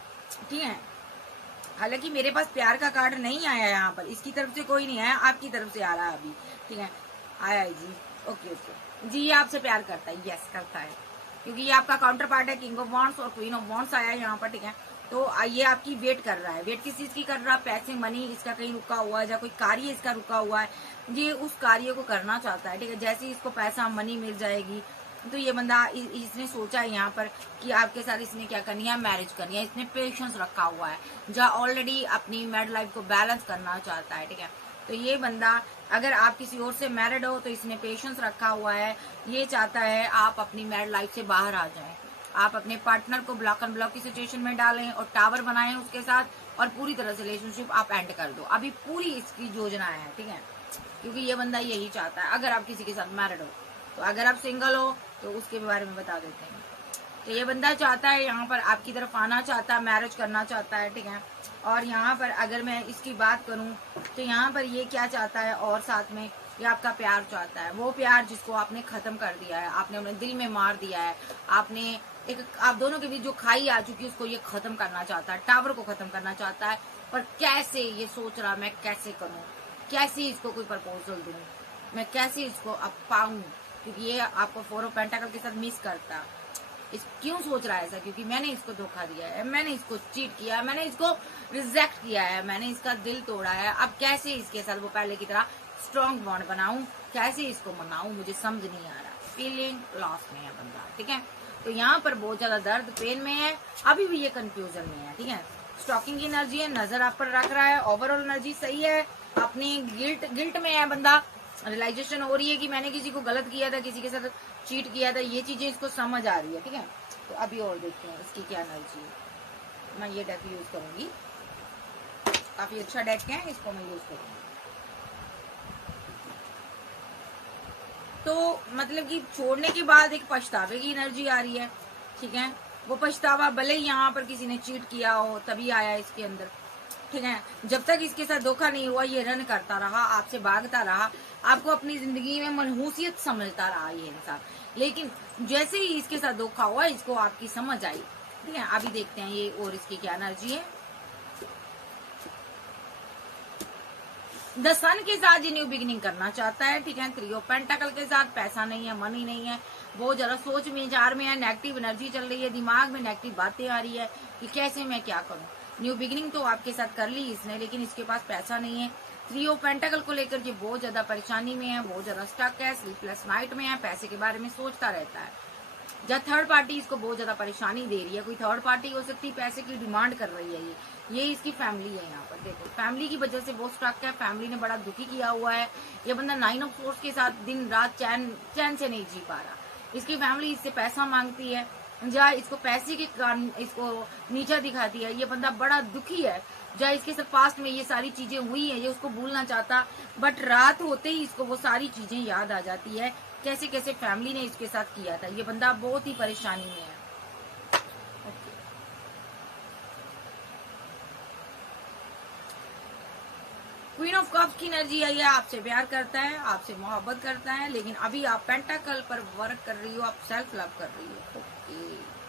ठीक है। हालांकि मेरे पास प्यार का कार्ड नहीं आया यहाँ पर, इसकी तरफ से कोई नहीं आया, आपकी तरफ से आ रहा है अभी, ठीक है, आया है जी, ओके ओके जी, ये आपसे प्यार करता है, यस करता है, क्योंकि ये आपका काउंटर पार्ट है, किंग ऑफ वॉन्ड्स और क्वीन ऑफ वॉन्ड्स आया है यहाँ पर, ठीक है। तो ये आपकी वेट कर रहा है, वेट किस चीज की कर रहा है, पैसे मनी इसका कहीं रुका हुआ है, या कोई कार्य इसका रुका हुआ है, ये उस कार्य को करना चाहता है, ठीक है। जैसे इसको पैसा मनी मिल जाएगी, तो ये बंदा इसने सोचा है यहाँ पर कि आपके साथ इसने क्या करनी है, मैरिज करनी है, इसने पेशेंस रखा हुआ है, जो ऑलरेडी अपनी मैरिड लाइफ को बैलेंस करना चाहता है, ठीक है। तो ये बंदा अगर आप किसी और से मैरिड हो तो इसने पेशेंस रखा हुआ है, ये चाहता है आप अपनी मैरिड लाइफ से बाहर आ जाएं, आप अपने पार्टनर को ब्लॉक एंड ब्लॉक की सिचुएशन में डालें और टावर बनाएं उसके साथ, और पूरी तरह से रिलेशनशिप आप एंड कर दो। अभी पूरी इसकी योजना है, ठीक है, क्योंकि ये बंदा यही चाहता है। अगर आप किसी के साथ मैरिड हो, तो अगर आप सिंगल हो तो उसके बारे में बता देते हैं। तो ये बंदा चाहता है यहाँ पर आपकी तरफ आना चाहता है, मैरिज करना चाहता है, ठीक है। और यहाँ पर अगर मैं इसकी बात करूँ तो यहाँ पर ये क्या चाहता है, और साथ में ये आपका प्यार चाहता है, वो प्यार जिसको आपने खत्म कर दिया है, आपने अपने दिल में मार दिया है, आपने एक आप दोनों के बीच जो खाई आ चुकी है उसको ये खत्म करना चाहता है, टावर को खत्म करना चाहता है। पर कैसे, ये सोच रहा मैं कैसे करूँ, कैसे इसको कोई प्रपोजल दूँ, मैं कैसे इसको अब पाऊँ, क्योंकि ये आपको 4 ऑफ पेंटाकल के साथ मिस करता है। इस क्यों सोच रहा है ऐसा, क्योंकि मैंने इसको धोखा दिया है, मैंने इसको चीट किया है, मैंने इसको रिजेक्ट किया है, मैंने इसका दिल तोड़ा है। अब कैसे इसके साथ वो पहले की तरह स्ट्रॉन्ग बॉन्ड बनाऊं, कैसे इसको मनाऊं, मुझे समझ नहीं आ रहा। फीलिंग लॉस में है बंदा, ठीक है। तो यहाँ पर बहुत ज्यादा दर्द पेन में है, अभी भी ये कंफ्यूजन में है, ठीक है। स्टॉकिंग की एनर्जी है, नजर आप पर रख रहा है, ओवरऑल एनर्जी सही है, अपनी गिल्ट में है बंदा, रियलाइजेशन हो रही है कि मैंने किसी को गलत किया था, किसी के साथ चीट किया था, ये चीजें इसको समझ आ रही है, ठीक है। तो अभी और देखते हैं इसकी क्या एनर्जी है। मैं ये डेक यूज करूंगी, काफी अच्छा डेक है, इसको मैं यूज करूंगी। तो मतलब कि छोड़ने के बाद एक पछतावे की एनर्जी आ रही है, ठीक है। वो पछतावा भले ही यहाँ पर किसी ने चीट किया हो तभी आया इसके अंदर, ठीक है। जब तक इसके साथ धोखा नहीं हुआ ये रन करता रहा, आपसे भागता रहा, आपको अपनी जिंदगी में मनहूसियत समझता रहा ये इंसान। लेकिन जैसे ही इसके साथ धोखा हुआ, इसको आपकी समझ आई, ठीक है। अभी देखते हैं ये और इसकी क्या एनर्जी है। द सन के साथ ये न्यू बिगिनिंग करना चाहता है, ठीक है। 3 ऑफ पेंटाकल के साथ पैसा नहीं है, मनी नहीं है, बहुत ज्यादा सोच में जार में है, नेगेटिव एनर्जी चल रही है, दिमाग में नेगेटिव बातें आ रही है कि कैसे मैं क्या करूं। न्यू बिगिनिंग तो आपके साथ कर ली इसने, लेकिन इसके पास पैसा नहीं है। 3 ऑफ पेंटाकल को लेकर ये बहुत ज्यादा परेशानी में है, बहुत ज्यादा स्टक है, स्लीपलेस नाइट में है, पैसे के बारे में सोचता रहता है। जहाँ थर्ड पार्टी इसको बहुत ज्यादा परेशानी दे रही है। कोई थर्ड पार्टी हो सकती है, पैसे की डिमांड कर रही है। ये इसकी फैमिली है। यहाँ पर देखो फैमिली की वजह से बहुत स्ट्रक है, फैमिली ने बड़ा दुखी किया हुआ है। ये बंदा 9 ऑफ सोर्स के साथ दिन रात चैन से नहीं जी पा रहा। इसकी फैमिली इससे पैसा मांगती है, जहाँ इसको पैसे के कारण इसको नीचा दिखाती है। ये बंदा बड़ा दुखी है, जहाँ इसके साथ पास्ट में ये सारी चीजें हुई है, ये उसको भूलना चाहता, बट रात होते ही इसको वो सारी चीजें याद आ जाती है, कैसे कैसे फैमिली ने इसके साथ किया था। ये बंदा बहुत ही परेशानी में है। क्वीन ऑफ कप्स की एनर्जी आई है, आपसे प्यार करता है, आपसे मोहब्बत करता है, लेकिन अभी आप पेंटाकल पर वर्क कर रही हो, आप सेल्फ लव कर रही हो। ओके,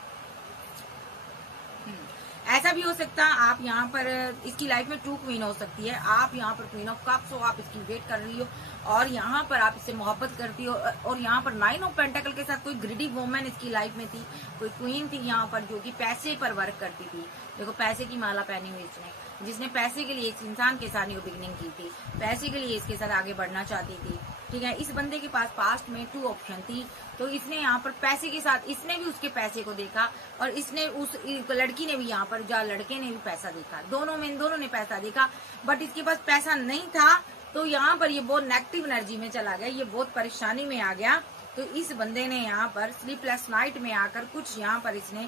ऐसा भी हो सकता है आप यहाँ पर इसकी लाइफ में 2 क्वीन हो सकती है। आप यहाँ पर क्वीन ऑफ कप्स हो, आप इसकी वेट कर रही हो और यहाँ पर आप इससे मोहब्बत करती हो। और यहाँ पर 9 ऑफ पेंटाकल के साथ कोई ग्रीडी वुमन इसकी लाइफ में थी, कोई क्वीन थी यहाँ पर जो कि पैसे पर वर्क करती थी। देखो पैसे की माला पहनी हुई इसने, जिसने पैसे के लिए इस इंसान के साथ बिगिनिंग की थी, पैसे के लिए इसके साथ आगे बढ़ना चाहती थी। ठीक है, इस बंदे के पास पास्ट में 2 ऑप्शन थी, तो इसने यहाँ पर पैसे के साथ, इसने भी उसके पैसे को देखा और इसने उस लड़की ने भी यहाँ पर जहाँ लड़के ने भी पैसा देखा, दोनों ने पैसा देखा, बट इसके पास पैसा नहीं था। तो यहाँ पर ये बहुत नेगेटिव एनर्जी में चला गया, ये बहुत परेशानी में आ गया। तो इस बंदे ने यहाँ पर स्लीपलेस नाइट में आकर कुछ यहाँ पर इसने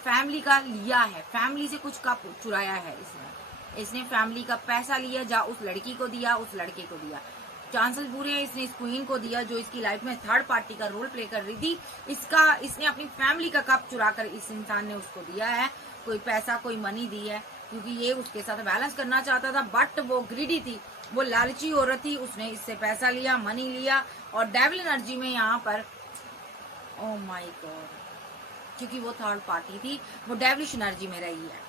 फैमिली का लिया है, फैमिली से कुछ का चुराया है इसने फैमिली का पैसा लिया, जहाँ उस लड़की को दिया, उस लड़के को दिया। चांसेस बुरे हैं इसने इस क्वीन को दिया जो इसकी लाइफ में थर्ड पार्टी का रोल प्ले कर रही थी। इसने अपनी फैमिली का कप चुरा कर इस इंसान ने उसको दिया है, कोई पैसा कोई मनी दी है, क्योंकि ये उसके साथ बैलेंस करना चाहता था, बट वो ग्रीडी थी, वो लालची औरत थी, उसने इससे पैसा लिया, मनी लिया। और डेविल एनर्जी में यहाँ पर ओह माय गॉड, क्योंकि वो थर्ड पार्टी थी, वो डेविलिश एनर्जी में रही है,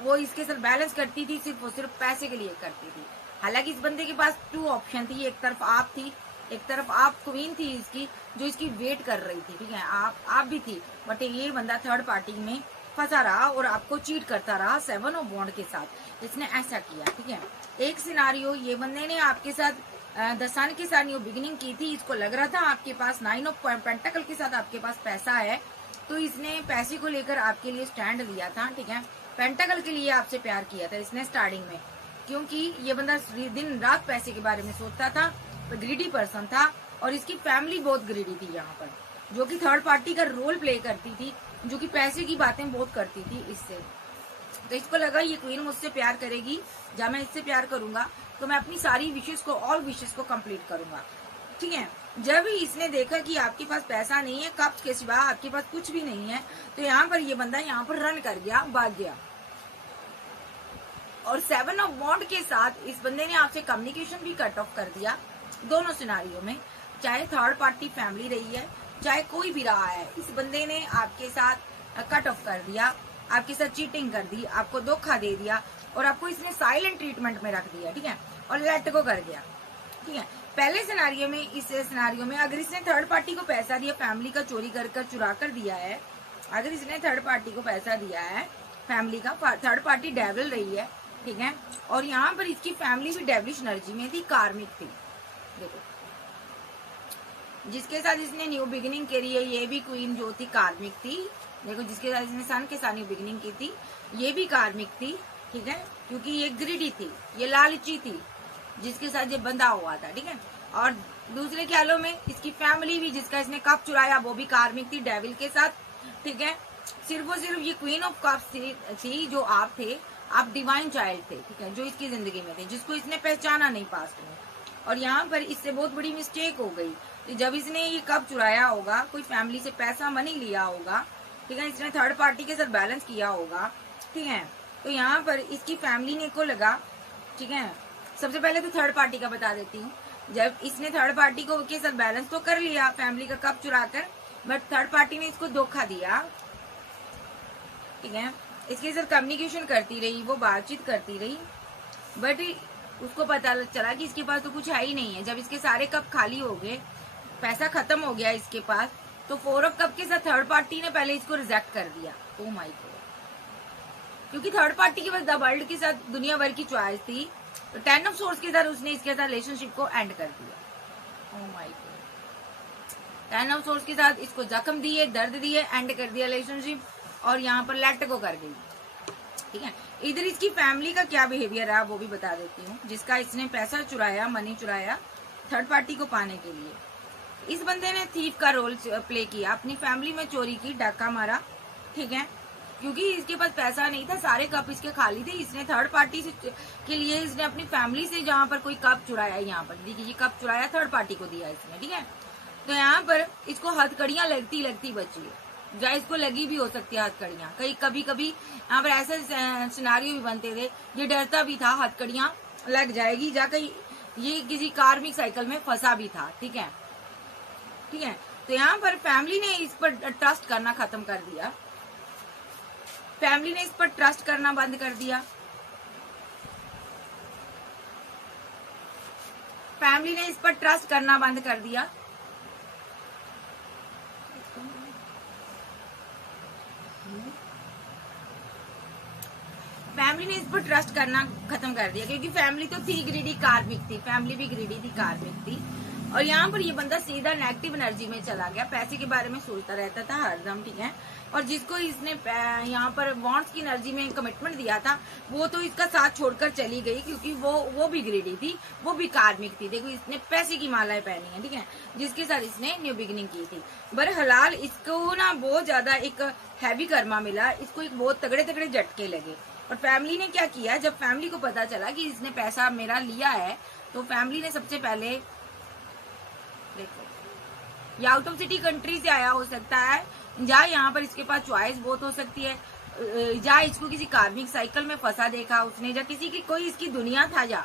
वो इसके साथ बैलेंस करती थी, सिर्फ और सिर्फ पैसे के लिए करती थी। हालांकि इस बंदे के पास 2 ऑप्शन थी, एक तरफ आप थी, एक तरफ आप क्वीन थी इसकी जो इसकी वेट कर रही थी। ठीक है, आप भी थी, बट ये बंदा थर्ड पार्टी में फंसा रहा और आपको चीट करता रहा 7 ऑफ वॉन्ड के साथ, इसने ऐसा किया। ठीक है, एक सिनारियो ये बंदे ने आपके साथ 10 के साथ बिगिनिंग की थी, इसको लग रहा था आपके पास 9 ऑफ पेंटाकल के साथ आपके पास पैसा है, तो इसने पैसे को लेकर आपके लिए स्टैंड लिया था। ठीक है, पेंटाकल के लिए आपसे प्यार किया था इसने स्टार्टिंग में, क्योंकि ये बंदा दिन रात पैसे के बारे में सोचता था, तो ग्रीडी पर्सन था और इसकी फैमिली बहुत ग्रीडी थी यहाँ पर, जो कि थर्ड पार्टी का रोल प्ले करती थी, जो कि पैसे की बातें बहुत करती थी इससे। तो इसको लगा ये क्वीन मुझसे प्यार करेगी, जब मैं इससे प्यार करूंगा तो मैं अपनी सारी विशेष को, ऑल विशेष को कंप्लीट करूंगा। ठीक है, जब इसने देखा कि आपके पास पैसा नहीं है, कप्स के सिवा आपके पास कुछ भी नहीं है, तो यहाँ पर ये बंदा यहाँ पर रन कर गया, भाग गया। और 7 ऑफ वॉन्ड के साथ इस बंदे ने आपसे कम्युनिकेशन भी कट ऑफ कर दिया। दोनों सिनारियों में, चाहे थर्ड पार्टी फैमिली रही है, चाहे कोई भी रहा है, इस बंदे ने आपके साथ कट ऑफ कर दिया, आपके साथ चीटिंग कर दी, आपको धोखा दे दिया और आपको इसने साइलेंट ट्रीटमेंट में रख दिया। ठीक है, और लेट गो कर गया। ठीक है, पहले सिनारियो में, इस सिनारियो में अगर इसने थर्ड पार्टी को पैसा दिया, फैमिली का चोरी कर चुरा कर दिया है, अगर इसने थर्ड पार्टी को पैसा दिया है फैमिली का, थर्ड पार्टी डेविल रही है। ठीक है, और यहाँ पर इसकी फैमिली भी डेविलिश एनर्जी में थी, कार्मिक थी। देखो जिसके साथ इसने न्यू बिगिनिंग करी है, ये भी क्वीन जो थी कार्मिक थी। देखो जिसके साथ इसने सन के साथ न्यू बिगिनिंग की थी, ये भी कार्मिक थी। ठीक है, क्योंकि ये ग्रीडी थी, ये लालची थी, जिसके साथ ये बंधा हुआ था। ठीक है, और दूसरे ख्यालों में इसकी फैमिली भी, जिसका इसने कप चुराया, वो भी कार्मिक थी डेविल के साथ। ठीक है, सिर्फ और सिर्फ ये क्वीन ऑफ कप्स थी जो आप थे, आप डिवाइन चाइल्ड थे। ठीक है, जो इसकी जिंदगी में थे, जिसको इसने पहचाना नहीं पास्ट में। और यहाँ पर इससे बहुत बड़ी मिस्टेक हो गई, तो जब इसने ये कप चुराया होगा, कोई फैमिली से पैसा मनी लिया होगा, ठीक है, इसने थर्ड पार्टी के साथ बैलेंस किया होगा। ठीक है, तो यहाँ पर इसकी फैमिली ने को लगा, ठीक है, सबसे पहले तो थर्ड पार्टी का बता देती हूँ, जब इसने थर्ड पार्टी को के साथ बैलेंस तो कर लिया फैमिली का कप चुरा कर, बट थर्ड पार्टी ने इसको धोखा दिया। ठीक है, इसके साथ कम्युनिकेशन करती रही, वो बातचीत करती रही, बट उसको पता चला कि इसके पास तो कुछ है ही नहीं है। जब इसके सारे कप खाली हो गए, पैसा खत्म हो गया इसके पास, तो 4 ऑफ कप के साथ थर्ड पार्टी ने पहले इसको रिजेक्ट कर दिया। ओह माय गॉड, क्योंकि थर्ड पार्टी के पास द वर्ल्ड के साथ दुनिया भर की चॉइस थी, तो 10 ऑफ सोर्स के साथ उसने इसके साथ रिलेशनशिप को एंड कर दिया। Oh my God, 10 of source के साथ इसको जख्म दिए, दर्द दिए, एंड कर दिया रिलेशनशिप, और यहाँ पर लेट गो कर गई। ठीक है, इधर इसकी फैमिली का क्या बिहेवियर है वो भी बता देती हूँ, जिसका इसने पैसा चुराया, मनी चुराया थर्ड पार्टी को पाने के लिए। इस बंदे ने थीफ का रोल प्ले किया, अपनी फैमिली में चोरी की, डाका मारा। ठीक है, क्योंकि इसके पास पैसा नहीं था, सारे कप इसके खाली थे, इसने थर्ड पार्टी से के लिए इसने अपनी फैमिली से जहाँ पर कोई कप चुराया, यहाँ पर देखिए ये कप चुराया, थर्ड पार्टी को दिया इसने। ठीक है, तो यहाँ पर इसको हथकड़ियां लगती लगती बची है, या इसको लगी भी हो सकती है हथकड़ियां। कभी कभी यहाँ पर ऐसे सिनारियो भी बनते थे, ये डरता भी था हथकड़ियां लग जाएगी, या कहीं ये किसी कार्मिक साइकिल में फंसा भी था। ठीक है, ठीक है, तो यहाँ पर फैमिली ने इस पर ट्रस्ट करना खत्म कर दिया, फैमिली ने इस पर ट्रस्ट करना बंद कर दिया, फैमिली ने इस पर ट्रस्ट करना बंद कर दिया। फैमिली ने इस पर ट्रस्ट करना खत्म कर दिया, क्योंकि फैमिली तो थी ग्रीडी, कार्मिक थी, फैमिली भी ग्रीडी थी, कार्मिक थी। और यहाँ पर ये बंदा सीधा नेगेटिव एनर्जी में चला गया, पैसे के बारे में सोचता रहता था हरदम। ठीक है, और जिसको इसने यहाँ पर वांट्स की एनर्जी में कमिटमेंट दिया था, वो तो इसका साथ छोड़कर चली गई, क्योंकि वो भी ग्रीडी थी, वो भी कार्मिक थी। देखो इसने पैसे की मालाएं पहनी है, ठीक है, जिसके साथ इसने न्यू बिगिनिंग की थी। बहरहाल इसको ना बहुत ज्यादा एक हैवी कर्मा मिला, इसको एक बहुत तगड़े तगड़े झटके लगे। और फैमिली ने क्या किया, जब फैमिली को पता चला कि इसने पैसा मेरा लिया है, तो फैमिली ने सबसे पहले, देखो ये आउट ऑफ सिटी कंट्री से आया हो सकता है, या यहाँ पर इसके पास चॉइस बहुत हो सकती है, या इसको किसी कार्मिक साइकिल में फंसा देखा उसने, या किसी की कोई इसकी दुनिया था जा।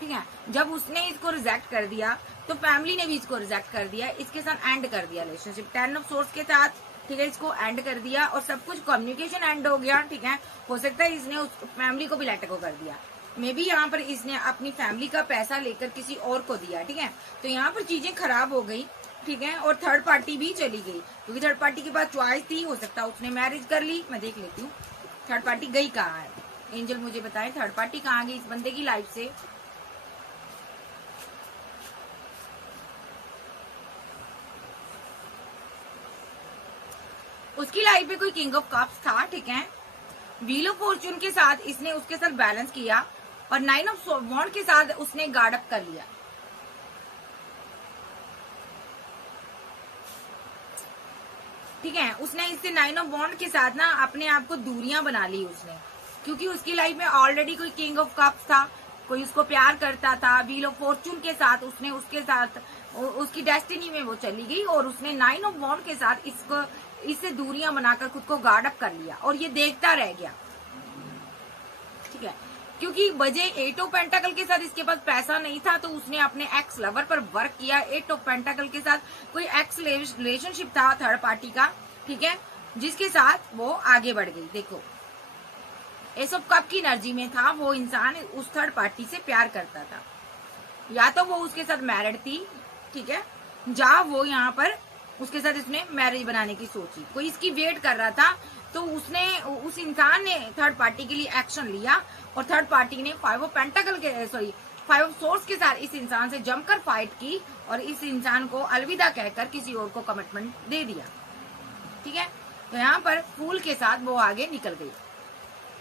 ठीक है, जब उसने इसको रिजेक्ट कर दिया तो फैमिली ने भी इसको रिजेक्ट कर दिया, इसके साथ एंड कर दिया रिलेशनशिप 10 ऑफ सोर्स के साथ। ठीक है, इसको एंड कर दिया और सब कुछ कम्युनिकेशन एंड हो गया। ठीक है, हो सकता है इसने उस फैमिली को भी लेट गो कर दिया, मे बी यहाँ पर इसने अपनी फैमिली का पैसा लेकर किसी और को दिया। ठीक है, तो यहाँ पर चीजें खराब हो गई। ठीक है, और थर्ड पार्टी भी चली गई, क्योंकि थर्ड पार्टी के पास चॉइस थी, हो सकता है उसने मैरिज कर ली। मैं देख लेती हूँ थर्ड पार्टी गई कहाँ है, एंजल मुझे बताएं थर्ड पार्टी कहाँ गई इस बंदे की लाइफ से। उसकी लाइफ में कोई किंग ऑफ कप्स था। ठीक है, व्हील ऑफ फॉर्च्यून के साथ इसने उसके साथ बैलेंस किया, और 9 ऑफ वॉन्ड के साथ उसने गार्ड अप कर लिया। ठीक है, उसने इससे 9 ऑफ वॉन्ड के साथ ना अपने आप को दूरियां बना ली उसने, क्योंकि उसकी लाइफ में ऑलरेडी कोई किंग ऑफ कप्स था, कोई उसको प्यार करता था। व्हील ऑफ फॉर्च्यून के साथ उसने उसके साथ उसकी डेस्टिनी में वो चली गई, और उसने 9 ऑफ वॉन्ड के साथ इससे दूरियां बनाकर खुद को गार्ड अप कर लिया, और ये देखता रह गया। ठीक है, क्योंकि बजे 8 ऑफ पेंटाकल के साथ इसके पास पैसा नहीं था, तो उसने अपने एक्स लवर पर वर्क किया। 8 ऑफ पेंटाकल के साथ कोई एक्स रिलेशनशिप था थर्ड पार्टी का। ठीक है, जिसके साथ वो आगे बढ़ गई। देखो एस ऑफ कप की एनर्जी में था, वो इंसान उस थर्ड पार्टी से प्यार करता था, या तो वो उसके साथ मैरिड थी। ठीक है, या वो यहाँ पर उसके साथ इसने मैरिज बनाने की सोची, कोई इसकी वेट कर रहा था, तो उस इंसान ने थर्ड पार्टी के लिए एक्शन लिया, और थर्ड पार्टी ने 5 ऑफ पेंटाकल के 5 ऑफ सोर्स के साथ इस इंसान से जमकर फाइट की, और इस इंसान को अलविदा कहकर किसी और को कमिटमेंट दे दिया। ठीक है, तो यहाँ पर फूल के साथ वो आगे निकल गई।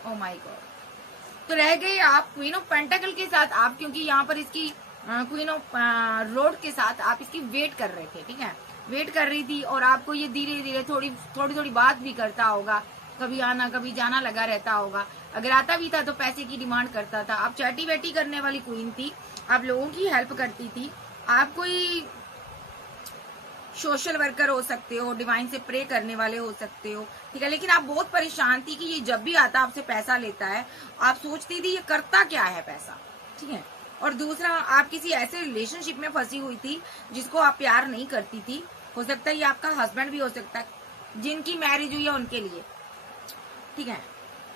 ओ माय गॉड, तो रह गए आप क्वीन ऑफ पेंटाकल के साथ आप, क्योंकि यहाँ पर इसकी क्वीन ऑफ रोड के साथ आप इसकी वेट कर रहे थे। ठीक है, वेट कर रही थी, और आपको ये धीरे धीरे थोड़ी बात भी करता होगा, कभी आना कभी जाना लगा रहता होगा। अगर आता भी था तो पैसे की डिमांड करता था। आप चैटी वैटी करने वाली क्वीन थी, आप लोगों की हेल्प करती थी, आप कोई सोशल वर्कर हो सकते हो, डिवाइन से प्रे करने वाले हो सकते हो। ठीक है, लेकिन आप बहुत परेशान थी कि ये जब भी आता आपसे पैसा लेता है, आप सोचती थी ये करता क्या है पैसा। ठीक है, और दूसरा आप किसी ऐसे रिलेशनशिप में फंसी हुई थी जिसको आप प्यार नहीं करती थी। हो सकता है ये आपका हस्बैंड भी हो सकता है, जिनकी मैरिज हुई है उनके लिए। ठीक है,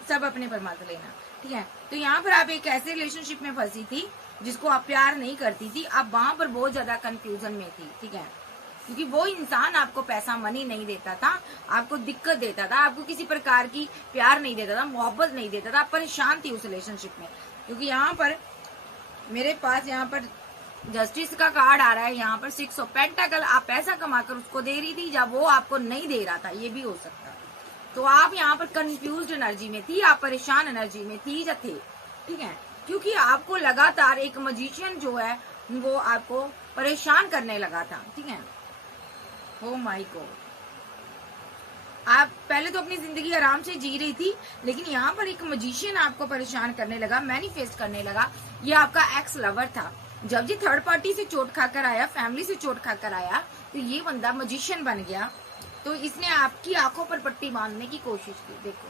सब अपने पर मत लेना। ठीक है, तो यहाँ पर आप एक ऐसे रिलेशनशिप में फंसी थी जिसको आप प्यार नहीं करती थी, आप वहां पर बहुत ज्यादा कंफ्यूजन में थी। ठीक है, क्योंकि वो इंसान आपको पैसा मनी नहीं देता था, आपको दिक्कत देता था, आपको किसी प्रकार की प्यार नहीं देता था, मोहब्बत नहीं देता था, आप परेशान थी उस रिलेशनशिप में। क्योंकि यहाँ पर मेरे पास यहाँ पर जस्टिस का कार्ड आ रहा है यहाँ पर 6 ऑफ पेंटाकल। आप पैसा कमाकर उसको दे रही थी जब वो आपको नहीं दे रहा था, ये भी हो सकता है। तो आप यहाँ पर कंफ्यूज्ड एनर्जी में थी, आप परेशान एनर्जी में थी या थे, ठीक है, क्योंकि आपको लगातार एक मजिशियन जो है वो आपको परेशान करने लगा था, ठीक है। ओ माय गॉड, आप पहले तो अपनी जिंदगी आराम से जी रही थी, लेकिन यहाँ पर एक मजिशियन आपको परेशान करने लगा, मैनिफेस्ट करने लगा। ये आपका एक्स लवर था। जब ये थर्ड पार्टी से चोट खाकर आया, फैमिली से चोट खाकर आया, तो ये बंदा मजिशियन बन गया। तो इसने आपकी आंखों पर पट्टी बांधने की कोशिश की। देखो,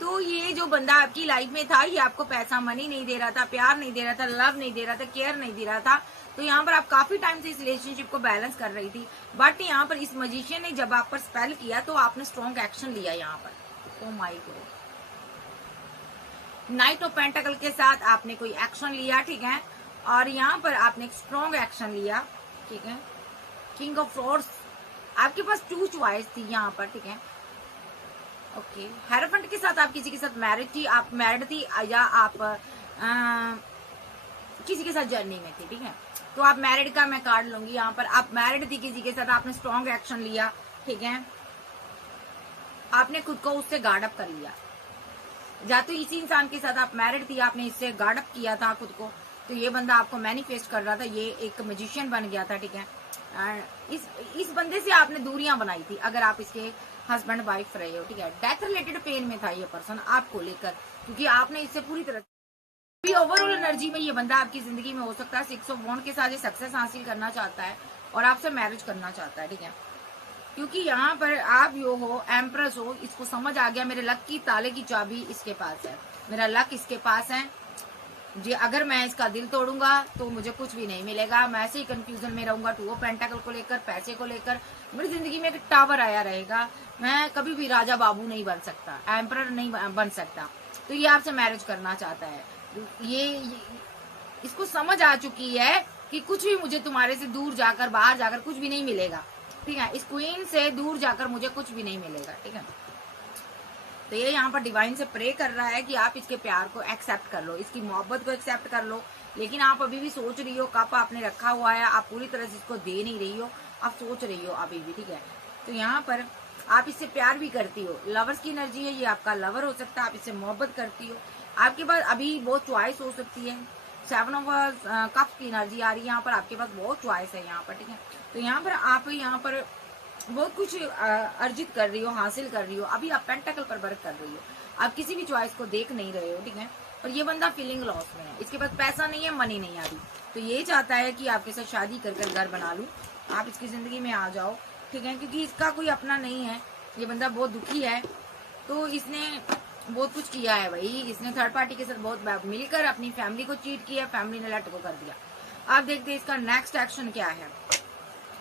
तो ये जो बंदा आपकी लाइफ में था, ये आपको पैसा मनी नहीं दे रहा था, प्यार नहीं दे रहा था, लव नहीं दे रहा था, केयर नहीं दे रहा था। तो यहाँ पर आप काफी टाइम से इस रिलेशनशिप को बैलेंस कर रही थी, बट यहाँ पर इस मजिशियन ने जब आप पर स्पेल किया तो आपने स्ट्रॉन्ग एक्शन लिया यहाँ पर। Oh my God, knight of pentacle के साथ आपने कोई एक्शन लिया, ठीक है, और यहाँ पर आपने एक स्ट्रॉन्ग एक्शन लिया, ठीक है। किंग ऑफ स्वॉर्ड्स, आपके पास 2 चॉइस थी यहाँ पर, ठीक है, ओके। हेरोफेंट के साथ आप किसी के साथ मैरिड थी, आप मैरिड थी, या आप किसी के साथ जर्नी में थी, ठीक है। तो आप मैरिड का मैं कार्ड लूंगी यहाँ पर। आप मैरिड थी किसी के साथ, आपने स्ट्रॉन्ग एक्शन लिया, ठीक है, आपने खुद को उससे गार्ड अप कर लिया। या तो इसी इंसान के साथ आप मैरिड थी, आपने इससे गार्ड अप किया था खुद को, तो ये बंदा आपको मैनिफेस्ट कर रहा था, ये एक मैजिशियन बन गया था, ठीक है। इस बंदे से आपने दूरियां बनाई थी, अगर आप इसके हस्बैंड वाइफ रहे हो, ठीक है। डेथ रिलेटेड पेन में था ये पर्सन आपको लेकर, क्योंकि आपने इससे पूरी तरह ओवरऑल एनर्जी में ये बंदा आपकी जिंदगी में हो सकता है 6 ऑफ वॉन्ड के साथ ये सक्सेस हासिल करना चाहता है और आपसे मैरिज करना चाहता है, ठीक है। क्योंकि यहाँ पर आप यो हो, एम्प्रेस हो, इसको समझ आ गया मेरे लक की ताले की चाबी इसके पास है, मेरा लक इसके पास है जी। अगर मैं इसका दिल तोड़ूंगा तो मुझे कुछ भी नहीं मिलेगा, मैं ऐसे ही कंफ्यूजन में रहूंगा। 2 ऑफ पेंटाकल को लेकर, पैसे को लेकर मेरी जिंदगी में एक टावर आया रहेगा, मैं कभी भी राजा बाबू नहीं बन सकता, एम्परर नहीं बन सकता। तो ये आपसे मैरिज करना चाहता है। ये इसको समझ आ चुकी है कि कुछ भी मुझे तुम्हारे से दूर जाकर, बाहर जाकर कुछ भी नहीं मिलेगा, ठीक है। इस क्वीन से दूर जाकर मुझे कुछ भी नहीं मिलेगा, ठीक है। तो ये यहाँ पर डिवाइन से प्रे कर रहा है कि आप इसके प्यार को एक्सेप्ट कर लो, इसकी मोहब्बत को एक्सेप्ट कर लो। लेकिन आप अभी भी सोच रही हो, कप आपने रखा हुआ है, आप पूरी तरह से इसको दे नहीं रही हो, आप सोच रही हो अभी भी, ठीक है। तो यहाँ पर आप इससे प्यार भी करती हो, लवर्स की एनर्जी है, ये आपका लवर हो सकता है, आप इससे मोहब्बत करती हो, आपके पास अभी बहुत चॉइस हो सकती है। 7 ऑफ कप्स की एनर्जी आ रही है यहाँ पर, आपके पास बहुत चॉइस है यहाँ पर, ठीक है। तो यहाँ पर आप यहाँ पर बहुत कुछ अर्जित कर रही हो, हासिल कर रही हो। अभी आप पेंटाकल पर वर्क कर रही हो, आप किसी भी चॉइस को देख नहीं रहे हो, ठीक है। और ये बंदा फीलिंग लॉस में है, इसके पास पैसा नहीं है, मनी नहीं आ रही, तो ये चाहता है कि आपके साथ शादी कर घर बना लूं, आप इसकी जिंदगी में आ जाओ, ठीक है। क्योंकि इसका कोई अपना नहीं है, ये बंदा बहुत दुखी है। तो इसने बहुत कुछ किया है भाई, इसने थर्ड पार्टी के साथ बहुत मिलकर अपनी फैमिली को चीट किया, फैमिली ने लेट को कर दिया। आप देखते हैं इसका नेक्स्ट एक्शन क्या है।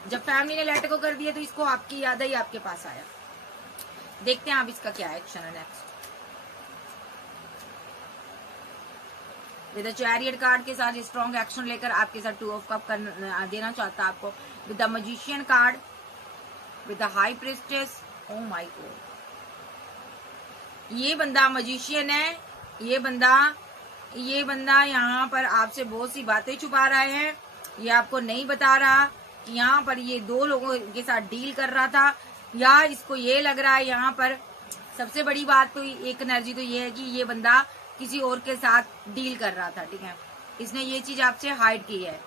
जब फैमिली ने लेट को कर दिया तो इसको आपकी याद आई, आपके पास आया। देखते हैं आप इसका क्या एक्शन है next. With the chariot card के साथ स्ट्रॉन्ग एक्शन लेकर आपके साथ 2 ऑफ कप देना चाहता है आपको। With the magician card, with the high priestess, O my God, ये बंदा मैजिशियन है, ये बंदा यहाँ पर आपसे बहुत सी बातें छुपा रहा है, ये आपको नहीं बता रहा कि यहाँ पर ये 2 लोगों के साथ डील कर रहा था, या इसको ये लग रहा है यहाँ पर सबसे बड़ी बात तो एक एनर्जी तो ये है कि ये बंदा किसी और के साथ डील कर रहा था, ठीक है। इसने ये चीज आपसे हाइड की है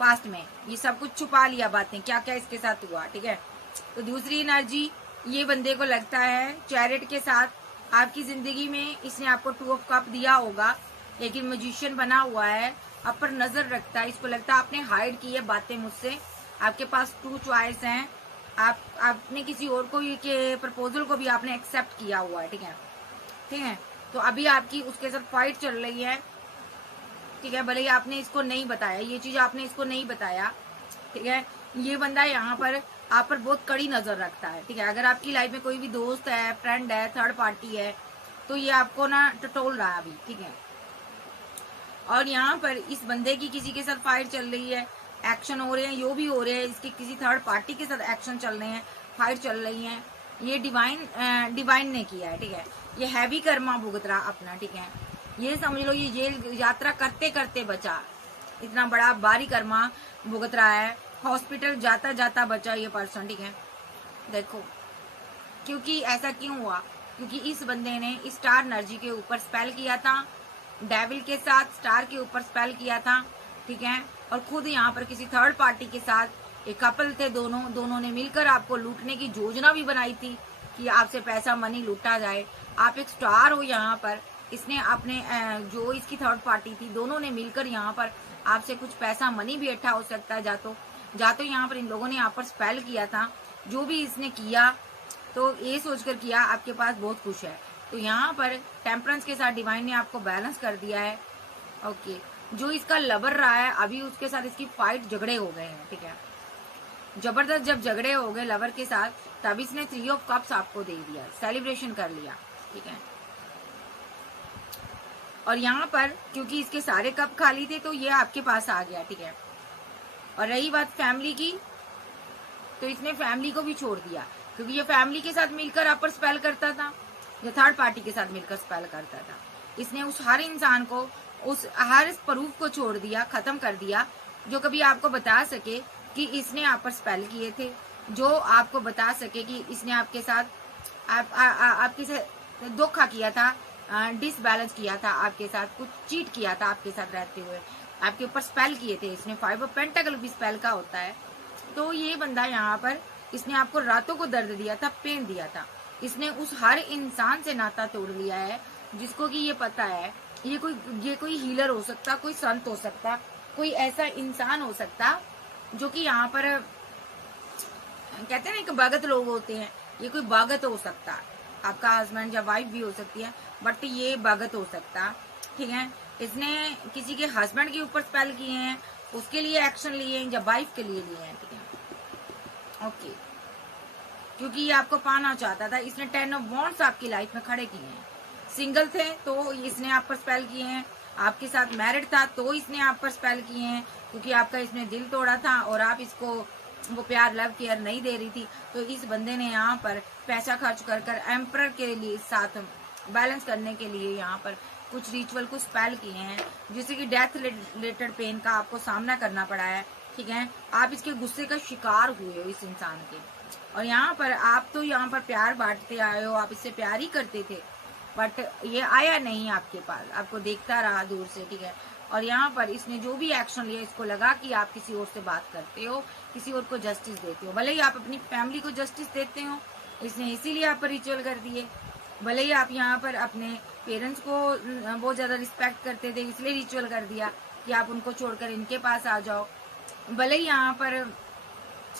पास्ट में, ये सब कुछ छुपा लिया, बातें क्या क्या इसके साथ हुआ, ठीक है। तो दूसरी एनर्जी, ये बंदे को लगता है चैरियट के साथ आपकी जिंदगी में इसने आपको 2 ऑफ कप दिया होगा, लेकिन मैजिशियन बना हुआ है, आप पर नजर रखता है, इसको लगता है आपने हाइड की है बातें मुझसे, आपके पास 2 चॉइस हैं, आपने किसी और को के प्रपोजल को भी आपने एक्सेप्ट किया हुआ है, ठीक है, ठीक है। तो अभी आपकी उसके साथ फाइट चल रही है, ठीक है, भले ही आपने इसको नहीं बताया, ये चीज आपने इसको नहीं बताया, ठीक है। ये बंदा यहाँ पर आप पर बहुत कड़ी नजर रखता है, ठीक है। अगर आपकी लाइफ में कोई भी दोस्त है, फ्रेंड है, थर्ड पार्टी है, तो ये आपको ना टटोल रहा है अभी, ठीक है। और यहाँ पर इस बंदे की किसी के साथ फाइट चल रही है, एक्शन हो रहे हैं, यो भी हो रहे हैं, इसके किसी थर्ड पार्टी के साथ एक्शन चल रहे हैं, फाइट चल रही है। ये डिवाइन ने किया है, ठीक है। ये हैवी कर्मा भुगत रहा अपना, ठीक है। ये समझ लो ये जेल यात्रा करते करते बचा, इतना बड़ा भारी कर्मा भुगत रहा है, हॉस्पिटल जाता जाता बचा ये पर्सन, ठीक है। देखो क्योंकि ऐसा क्यों हुआ, क्योंकि इस बंदे ने स्टार एनर्जी के ऊपर स्पेल किया था, डेविल के साथ स्टार के ऊपर स्पेल किया था, ठीक है। और खुद यहाँ पर किसी थर्ड पार्टी के साथ एक कपल थे, दोनों ने मिलकर आपको लूटने की योजना भी बनाई थी कि आपसे पैसा मनी लूटा जाए। आप एक स्टार हो यहाँ पर, इसने अपने जो इसकी थर्ड पार्टी थी, दोनों ने मिलकर यहाँ पर आपसे कुछ पैसा मनी भी इकट्ठा हो सकता है। जातो यहाँ पर इन लोगों ने यहाँ पर स्पेल किया था, जो भी इसने किया तो ये सोचकर किया आपके पास बहुत खुश है। तो यहाँ पर टेम्परेंस के साथ डिवाइन ने आपको बैलेंस कर दिया है, ओके। जो इसका लवर रहा है अभी उसके साथ इसकी फाइट झगड़े हो गए हैं, ठीक है, जबरदस्त। जब झगड़े हो गए लवर के साथ तब इसने 3 ऑफ कप्स आपको दे दिया, सेलिब्रेशन कर लिया, ठीक है। और यहाँ पर क्योंकि इसके सारे कप खाली थे तो ये आपके पास आ गया, ठीक है। और रही बात फैमिली की, तो इसने फैमिली को भी छोड़ दिया, क्योंकि ये फैमिली के साथ मिलकर आप पर स्पेल करता था, या थर्ड पार्टी के साथ मिलकर स्पेल करता था। इसने उस हर इंसान को, उस हर प्रूफ को छोड़ दिया, खत्म कर दिया, जो कभी आपको बता सके कि इसने आप पर स्पेल किए थे, जो आपको बता सके कि इसने आपके साथ आपके साथ धोखा किया था, डिसबैलेंस किया था आपके साथ, कुछ चीट किया था आपके साथ रहते हुए, आपके ऊपर स्पेल किए थे इसने। 5 ऑफ पेंटाकल भी स्पेल का होता है। तो ये बंदा यहाँ पर इसने आपको रातों को दर्द दिया था, पेन दिया था। इसने उस हर इंसान से नाता तोड़ लिया है जिसको कि ये पता है ये कोई हीलर हो सकता, कोई संत हो सकता, कोई ऐसा इंसान हो सकता जो कि यहाँ पर कहते हैं ना कि भगत लोग होते हैं, ये कोई भगत हो सकता, आपका हस्बैंड या वाइफ भी हो सकती है, बट ये भगत हो सकता, ठीक है। इसने किसी के हस्बैंड के ऊपर स्पेल किए हैं, उसके लिए एक्शन लिए हैं, या वाइफ के लिए लिए हैं, ठीक है, ओके। क्योंकि ये आपको पाना चाहता था, इसने 10 ऑफ वॉन्ड्स आपकी लाइफ में खड़े किए हैं। सिंगल थे तो इसने आप पर स्पेल किए हैं, आपके साथ मैरिड था तो इसने आप पर स्पेल किए हैं, क्योंकि आपका इसने दिल तोड़ा था और आप इसको वो प्यार लव केयर नहीं दे रही थी। तो इस बंदे ने यहाँ पर पैसा खर्च कर एम्परर के लिए साथ बैलेंस करने के लिए यहाँ पर कुछ रिचुअल, कुछ स्पेल किए हैं, जिससे कि डेथ रिलेटेड पेन का आपको सामना करना पड़ा है, ठीक है। आप इसके गुस्से का शिकार हुए हो इस इंसान के। और यहाँ पर आप तो यहाँ पर प्यार बांटते आए हो, आप इससे प्यार ही करते थे, बट ये आया नहीं आपके पास, आपको देखता रहा दूर से, ठीक है। और यहाँ पर इसने जो भी एक्शन लिया, इसको लगा कि आप किसी और से बात करते हो, किसी और को जस्टिस देते हो, भले ही आप अपनी फैमिली को जस्टिस देते हो, इसने इसीलिए आप पर रिचुअल कर दिए। भले ही आप यहाँ पर अपने पेरेंट्स को बहुत ज्यादा रिस्पेक्ट करते थे, इसलिए रिचुअल कर दिया कि आप उनको छोड़कर इनके पास आ जाओ। भले ही यहाँ पर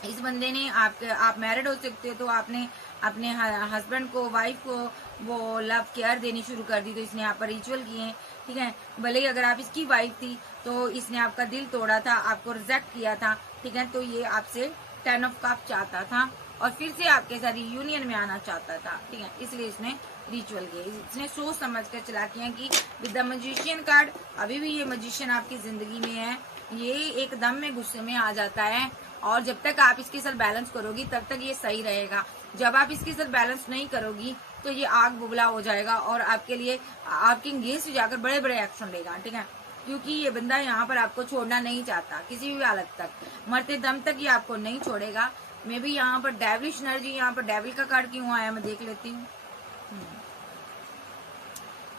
इस बंदे ने आप मैरिड हो सकते हो तो आपने अपने हस्बैंड को, वाइफ को वो लव केयर देनी शुरू कर दी, तो इसने आप पर रिचुअल किए, ठीक है। भले ही अगर आप इसकी वाइफ थी तो इसने आपका दिल तोड़ा था, आपको रिजेक्ट किया था, ठीक है। तो ये आपसे 10 ऑफ कप चाहता था और फिर से आपके साथ यूनियन में आना चाहता था, ठीक है, इसलिए इसने रिचुअल किए। इसने सोच समझ कर चला किया कि विद द मजिशियन कार्ड, अभी भी ये मजिशियन आपकी जिंदगी में है, ये एकदम में गुस्से में आ जाता है, और जब तक आप इसके साथ बैलेंस करोगी तब तक ये सही रहेगा। जब आप इसके साथ बैलेंस नहीं करोगी तो ये आग बुबला हो जाएगा और आपके लिए आपके इंगेज जाकर बड़े बड़े एक्शन लेगा, ठीक है। क्योंकि ये बंदा यहाँ पर आपको छोड़ना नहीं चाहता, किसी भी हालत तक, मरते दम तक ये आपको नहीं छोड़ेगा। मे भी यहाँ पर डेविलिश एनर्जी, यहाँ पर डेविल का कार्ड क्यों आया मैं देख लेती हूँ।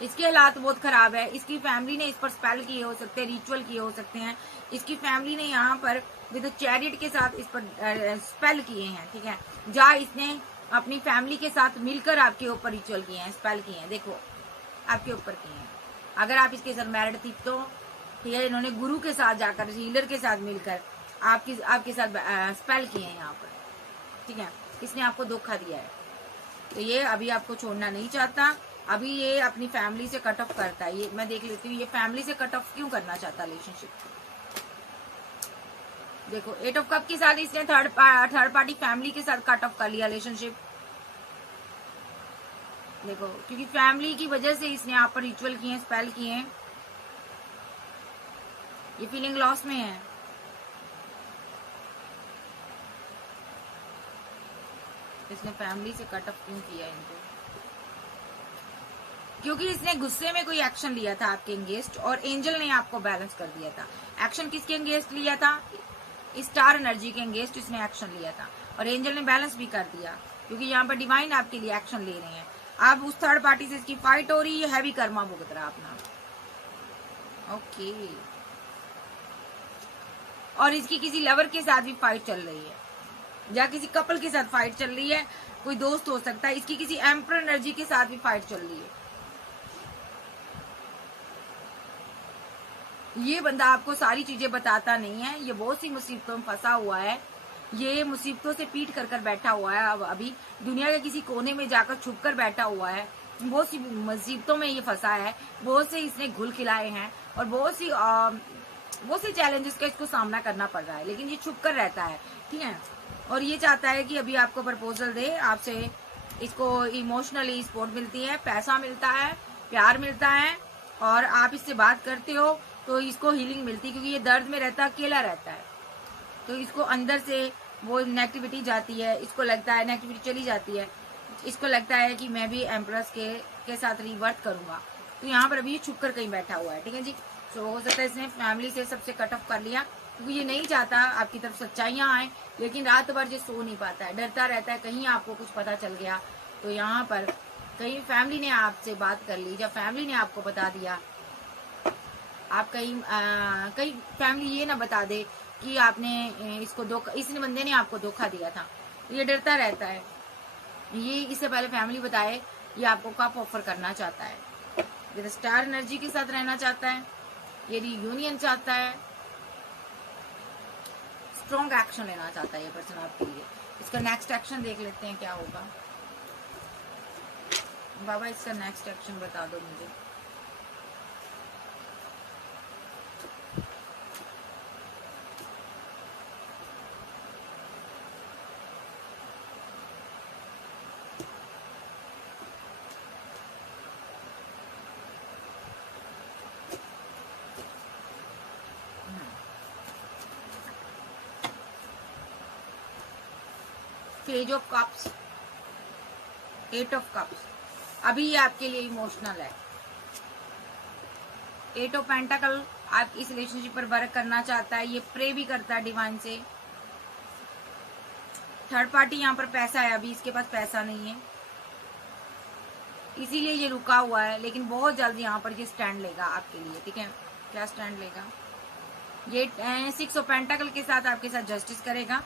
इसके हालात बहुत खराब है, इसकी फैमिली ने इस पर स्पेल किए हो सकते हैं, रिचुअल किए हो सकते हैं, इसकी फैमिली ने यहाँ पर विद चैरिट के साथ इस पर स्पेल किए हैं, ठीक है। जहाँ इसने अपनी फैमिली के साथ मिलकर आपके ऊपर रिचुअल किए हैं, स्पेल किए हैं, देखो आपके ऊपर किए हैं। अगर आप इसके साथ मैरिड थी तो ठीक है, इन्होंने गुरु के साथ जाकर, हीलर के साथ मिलकर आपके साथ स्पेल किए हैं यहाँ पर, ठीक है। इसने आपको धोखा दिया है, तो ये अभी आपको छोड़ना नहीं चाहता, अभी ये अपनी फैमिली से कट ऑफ करता है। ये मैं देख लेती हूँ ये फैमिली से कट ऑफ क्यों करना चाहता रिलेशनशिप। देखो 8 ऑफ कप के साथ इसने थर्ड पार्टी फैमिली के साथ कट ऑफ कर लिया रिलेशनशिप। देखो क्योंकि फैमिली की वजह से इसने आप पर रिचुअल किए, स्पेल किए हैं, ये फीलिंग लॉस में है। इसने फैमिली से कट ऑफ क्यों किया इनको, क्योंकि इसने गुस्से में कोई एक्शन लिया था आपके अगेंस्ट और एंजल ने आपको बैलेंस कर दिया था। एक्शन किसके अगेंस्ट लिया था? स्टार एनर्जी के अगेंस्ट इसने एक्शन लिया था और एंजल ने बैलेंस भी कर दिया, क्योंकि यहाँ पर डिवाइन आपके लिए एक्शन ले रहे हैं। अब उस थर्ड पार्टी से इसकी फाइट हो रही है, हैवी कर्मा भुगत रहा अपना। ओके, और इसकी किसी लवर के साथ भी फाइट चल रही है या किसी कपल के साथ फाइट चल रही है, कोई दोस्त हो सकता है। इसकी किसी एम्परर एनर्जी के साथ भी फाइट चल रही है। ये बंदा आपको सारी चीजें बताता नहीं है, ये बहुत सी मुसीबतों में फंसा हुआ है, ये मुसीबतों से पीट कर कर बैठा हुआ है। अब अभी दुनिया के किसी कोने में जाकर छुप कर बैठा हुआ है, बहुत सी मुसीबतों में ये फंसा है, बहुत से इसने घुल खिलाए हैं और बहुत सी चैलेंजेस का इसको सामना करना पड़ रहा है, लेकिन ये छुप कर रहता है, ठीक है। और ये चाहता है कि अभी आपको प्रपोजल दे, आपसे इसको इमोशनली सपोर्ट मिलती है, पैसा मिलता है, प्यार मिलता है, और आप इससे बात करते हो तो इसको हीलिंग मिलती है, क्योंकि ये दर्द में रहता है, अकेला रहता है, तो इसको अंदर से वो नेगेटिविटी जाती है, इसको लगता है नेगेटिविटी चली जाती है, इसको लगता है कि मैं भी एम्प्रेस के साथ रिवर्ट करूंगा। तो यहाँ पर अभी ये छुप कर कहीं बैठा हुआ है, ठीक है जी। तो हो सकता है इसने फैमिली से सबसे कट ऑफ कर लिया, क्योंकि ये नहीं चाहता आपकी तरफ सच्चाइयां आए, लेकिन रात भर ये सो नहीं पाता है, डरता रहता है कहीं आपको कुछ पता चल गया तो यहाँ पर कहीं फैमिली ने आपसे बात कर ली, जब फैमिली ने आपको बता दिया, आप कहीं फैमिली ये ना बता दे कि आपने इसको धोखा, इसने बंदे ने आपको धोखा दिया था। ये डरता रहता है, ये इससे पहले फैमिली बताए ये आपको कप ऑफर करना चाहता है, ये स्टार एनर्जी के साथ रहना चाहता है, ये रियूनियन चाहता है, स्ट्रॉन्ग एक्शन लेना चाहता है ये पर्सन आपके लिए। इसका नेक्स्ट एक्शन देख लेते हैं क्या होगा। बाबा इसका नेक्स्ट एक्शन बता दो मुझे। Page of cups, 8 of cups, अभी ये आपके लिए इमोशनल है। 8 ऑफ पेंटाकल, आप इस रिलेशनशिप पर वर्क करना चाहता है, ये प्रे भी करता है डिवाइन से। थर्ड पार्टी यहाँ पर पैसा है, अभी इसके पास पैसा नहीं है, इसीलिए ये रुका हुआ है, लेकिन बहुत जल्द यहाँ पर ये स्टैंड लेगा आपके लिए, ठीक है। क्या स्टैंड लेगा? ये 6 ऑफ पेंटाकल के साथ आपके साथ जस्टिस करेगा।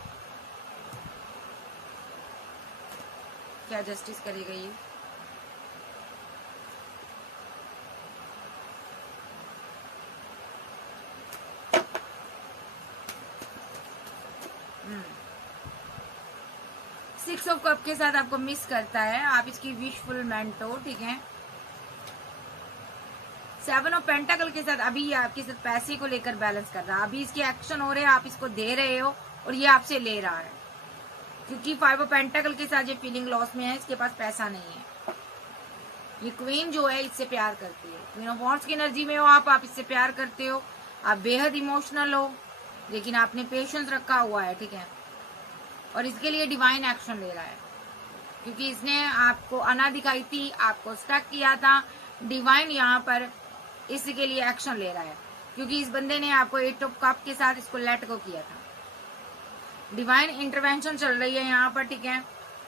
क्या जस्टिस करेगा ये? सिक्स ऑफ कप के साथ आपको मिस करता है, आप इसकी विशफुलमेंट हो, ठीक है। 7 ऑफ पेंटाकल के साथ अभी ये आपके साथ पैसे को लेकर बैलेंस कर रहा है, अभी इसके एक्शन हो रहे हैं, आप इसको दे रहे हो और ये आपसे ले रहा है, क्योंकि 5 ऑफ पेंटाकल के साथ ये फीलिंग लॉस में है, इसके पास पैसा नहीं है। ये क्वीन जो है इससे प्यार करती है, क्वीन ऑफ वॉन्ड्स की एनर्जी में हो आप इससे प्यार करते हो, आप बेहद इमोशनल हो, लेकिन आपने पेशेंस रखा हुआ है, ठीक है। और इसके लिए डिवाइन एक्शन ले रहा है, क्योंकि इसने आपको अना दिखाई थी, आपको स्टक किया था, डिवाइन यहाँ पर इसके लिए एक्शन ले रहा है, क्योंकि इस बंदे ने आपको 8 ऑफ कप के साथ इसको लेट गो किया था। डिवाइन इंटरवेंशन चल रही है यहाँ पर, ठीक है।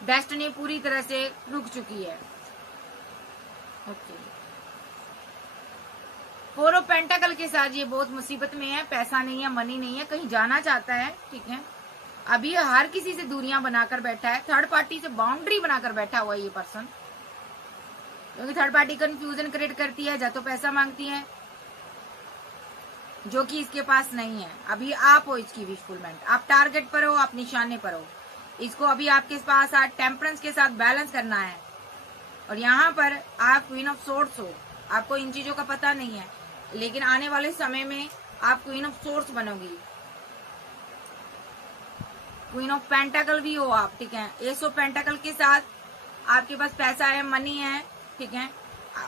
डेस्टिनी पूरी तरह से रुक चुकी है। ओके, 4 ऑफ पेंटाकल के साथ ये बहुत मुसीबत में है, पैसा नहीं है, मनी नहीं है, कहीं जाना चाहता है, ठीक है। अभी हर किसी से दूरियां बनाकर बैठा है, थर्ड पार्टी से बाउंड्री बनाकर बैठा हुआ है ये पर्सन, क्योंकि थर्ड पार्टी कंफ्यूजन क्रिएट करती है, या तो पैसा मांगती है जो कि इसके पास नहीं है। अभी आप हो इसकी विशफुलमेंट, आप टारगेट पर हो, आप निशाने पर हो, इसको अभी आपके पास टेम्परेंस के साथ बैलेंस करना है। और यहाँ पर आप क्वीन ऑफ सोर्ड्स हो, आपको इन चीजों का पता नहीं है, लेकिन आने वाले समय में आप क्वीन ऑफ सोर्ड्स बनोगी। क्वीन ऑफ पेंटाकल भी हो आप, ठीक है। एस ऑफ पेंटाकल के साथ आपके पास पैसा है, मनी है, ठीक है।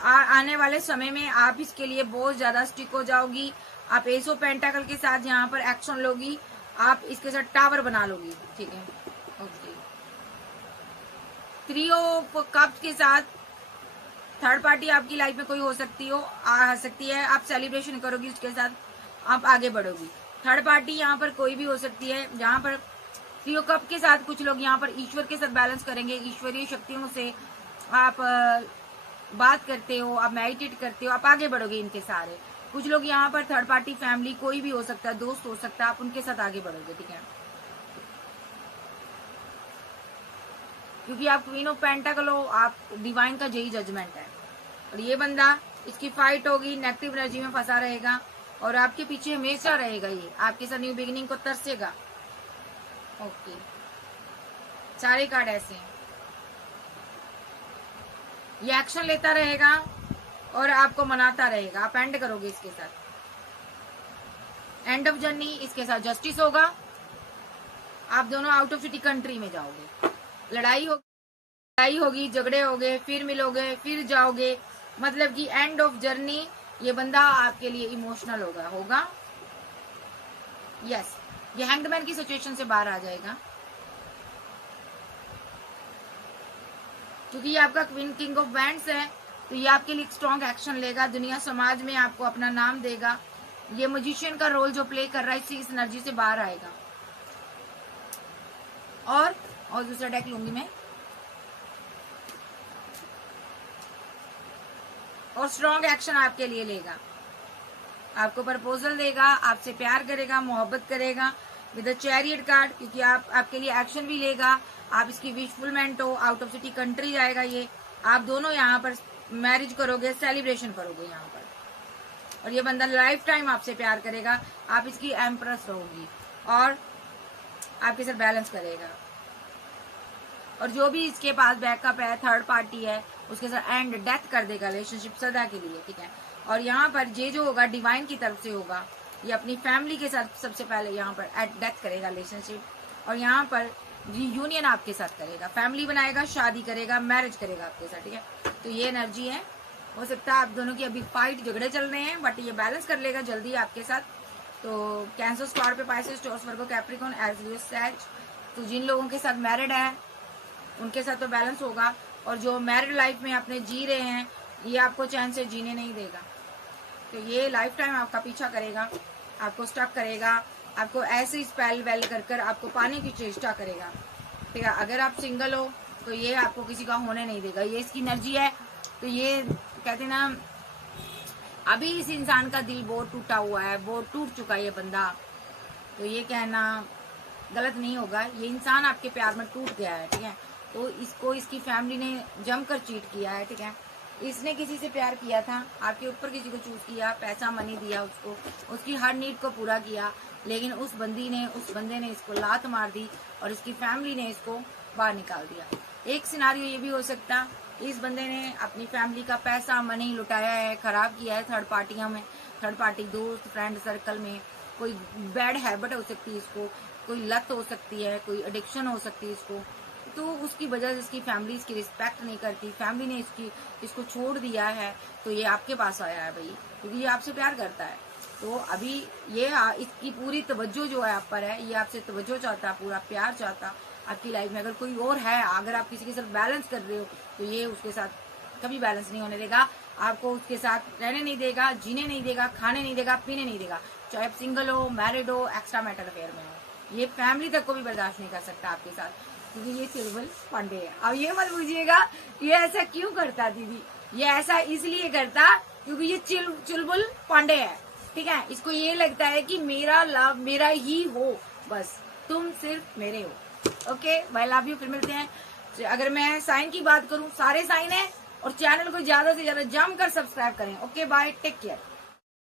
आने वाले समय में आप इसके लिए बहुत ज्यादा स्टिक हो जाओगी। आप एस ऑफ पेंटाकल के साथ यहाँ पर एक्शन लोगी, आप इसके साथ टावर बना लोगी, ठीक है। ओके, 3 ऑफ कप्स के साथ थर्ड पार्टी आपकी लाइफ में कोई हो सकती है, आप सेलिब्रेशन करोगी उसके साथ, आप आगे बढ़ोगी। थर्ड पार्टी यहाँ पर कोई भी हो सकती है, जहाँ पर थ्री ऑफ कप के साथ कुछ लोग यहाँ पर ईश्वर के साथ बैलेंस करेंगे, ईश्वरीय शक्तियों से आप बात करते हो, आप मेडिटेट करते हो, आप आगे बढ़ोगे इनके सारे। कुछ लोग यहाँ पर थर्ड पार्टी फैमिली कोई भी हो सकता है, दोस्त हो सकता है, आप उनके साथ आगे बढ़ोगे, ठीक है। क्योंकि आप क्वीन ऑफ पेंटाकल हो, आप डिवाइन का यही जजमेंट है। और ये बंदा, इसकी फाइट होगी, नेगेटिव एनर्जी में फंसा रहेगा और आपके पीछे हमेशा रहेगा, ये आपके साथ न्यू बिगिनिंग को तरसेगा। ओके, सारे कार्ड ऐसे हैं। ये एक्शन लेता रहेगा और आपको मनाता रहेगा, आप एंड करोगे इसके साथ, एंड ऑफ जर्नी इसके साथ जस्टिस होगा। आप दोनों आउट ऑफ सिटी कंट्री में जाओगे, लड़ाई होगी, झगड़े होगे, फिर मिलोगे, फिर जाओगे, मतलब कि एंड ऑफ जर्नी ये बंदा आपके लिए इमोशनल होगा। यस, ये हैंगमैन की सिचुएशन से बाहर आ जाएगा, क्योंकि ये आपका क्वीन किंग ऑफ वैंड्स है, तो ये आपके लिए स्ट्रॉन्ग एक्शन लेगा, दुनिया समाज में आपको अपना नाम देगा। ये मैजिशियन का रोल जो प्ले कर रहा है, इस एनर्जी से बाहर आएगा। और दूसरा डेक लूंगी मैं, और स्ट्रॉन्ग एक्शन आपके लिए लेगा, आपको प्रपोजल देगा, आपसे प्यार करेगा, मोहब्बत करेगा विद द चैरियट कार्ड, क्योंकि आपके लिए एक्शन भी लेगा। आप इसकी विशफुलमेंट हो, आउट ऑफ सिटी कंट्री जाएगा ये, आप दोनों यहाँ पर मैरिज करोगे, सेलिब्रेशन करोगे यहाँ पर। और ये बंदा लाइफ टाइम आपसे प्यार करेगा, आप इसकी एम्प्रेस रहोगी और आपके साथ बैलेंस करेगा। और जो भी इसके पास बैकअप है, थर्ड पार्टी है, उसके साथ एंड डेथ कर देगा रिलेशनशिप सदा के लिए, ठीक है। और यहाँ पर ये जो होगा डिवाइन की तरफ से होगा, ये अपनी फैमिली के साथ सबसे पहले यहाँ पर एट डेथ करेगा रिलेशनशिप, और यहाँ पर यूनियन आपके साथ करेगा, फैमिली बनाएगा, शादी करेगा, मैरिज करेगा आपके साथ, ठीक है। तो ये एनर्जी है। हो सकता है आप दोनों की अभी फाइट झगड़े चल रहे हैं, बट ये बैलेंस कर लेगा जल्दी आपके साथ। तो कैंसर, स्कॉर्पियो, पाइसेस, टॉरस, वर्गो, कैप्रिकॉर्न, एरियस, सैज, तो जिन लोगों के साथ मैरिड है उनके साथ तो बैलेंस होगा, और जो मैरिड लाइफ में अपने जी रहे हैं, ये आपको चैन से जीने नहीं देगा। तो ये लाइफ टाइम आपका पीछा करेगा, आपको स्टक करेगा, आपको ऐसे स्पेल वेल कर आपको पाने की चेष्टा करेगा, ठीक है। अगर आप सिंगल हो तो ये आपको किसी का होने नहीं देगा, ये इसकी एनर्जी है। तो ये कहते ना, अभी इस इंसान का दिल बहुत टूटा हुआ है, बहुत टूट चुका है ये बंदा, तो ये कहना गलत नहीं होगा, ये इंसान आपके प्यार में टूट गया है, ठीक है। तो इसको इसकी फैमिली ने जमकर चीट किया है, ठीक है। इसने किसी से प्यार किया था, आपके ऊपर किसी को चूज किया, पैसा मनी दिया उसको, उसकी हर नीड को पूरा किया, लेकिन उस बंदे ने इसको लात मार दी और इसकी फैमिली ने इसको बाहर निकाल दिया। एक सिनारियो ये भी हो सकता, इस बंदे ने अपनी फैमिली का पैसा मनी लुटाया है, खराब किया है थर्ड पार्टियों में, थर्ड पार्टी दोस्त फ्रेंड सर्कल में। कोई बैड हैबिट हो सकती है इसको, कोई लत हो सकती है, कोई एडिक्शन हो सकती है इसको, तो उसकी वजह से इसकी फैमिली इसकी रिस्पेक्ट नहीं करती, फैमिली ने इसको छोड़ दिया है। तो ये आपके पास आया है भाई, क्योंकि ये आपसे प्यार करता है। तो अभी ये इसकी पूरी तवज्जो जो है आप पर है, ये आपसे तवज्जो चाहता है, पूरा प्यार चाहता आपकी लाइफ में। अगर कोई और है, अगर आप किसी के साथ बैलेंस कर रहे हो, तो ये उसके साथ कभी बैलेंस नहीं होने देगा, आपको उसके साथ रहने नहीं देगा, जीने नहीं देगा, खाने नहीं देगा, पीने नहीं देगा, चाहे आप सिंगल हो, मैरिड हो, एक्स्ट्रा मैटर अफेयर में हो। ये फैमिली तक को भी बर्दाश्त नहीं कर सकता आपके साथ, क्योंकि ये चुलबुल पांडे है। अब ये मत पूछिएगा ये ऐसा क्यों करता दीदी, ये ऐसा इसलिए करता क्योंकि ये चुलबुल पांडे है, ठीक है। इसको ये लगता है कि मेरा लव मेरा ही हो, बस तुम सिर्फ मेरे हो। Okay, bye, love you. फिर मिलते हैं। अगर मैं साइन की बात करूं, सारे साइन है, और चैनल को ज्यादा से ज्यादा जमकर सब्सक्राइब करें। Okay, bye, take care.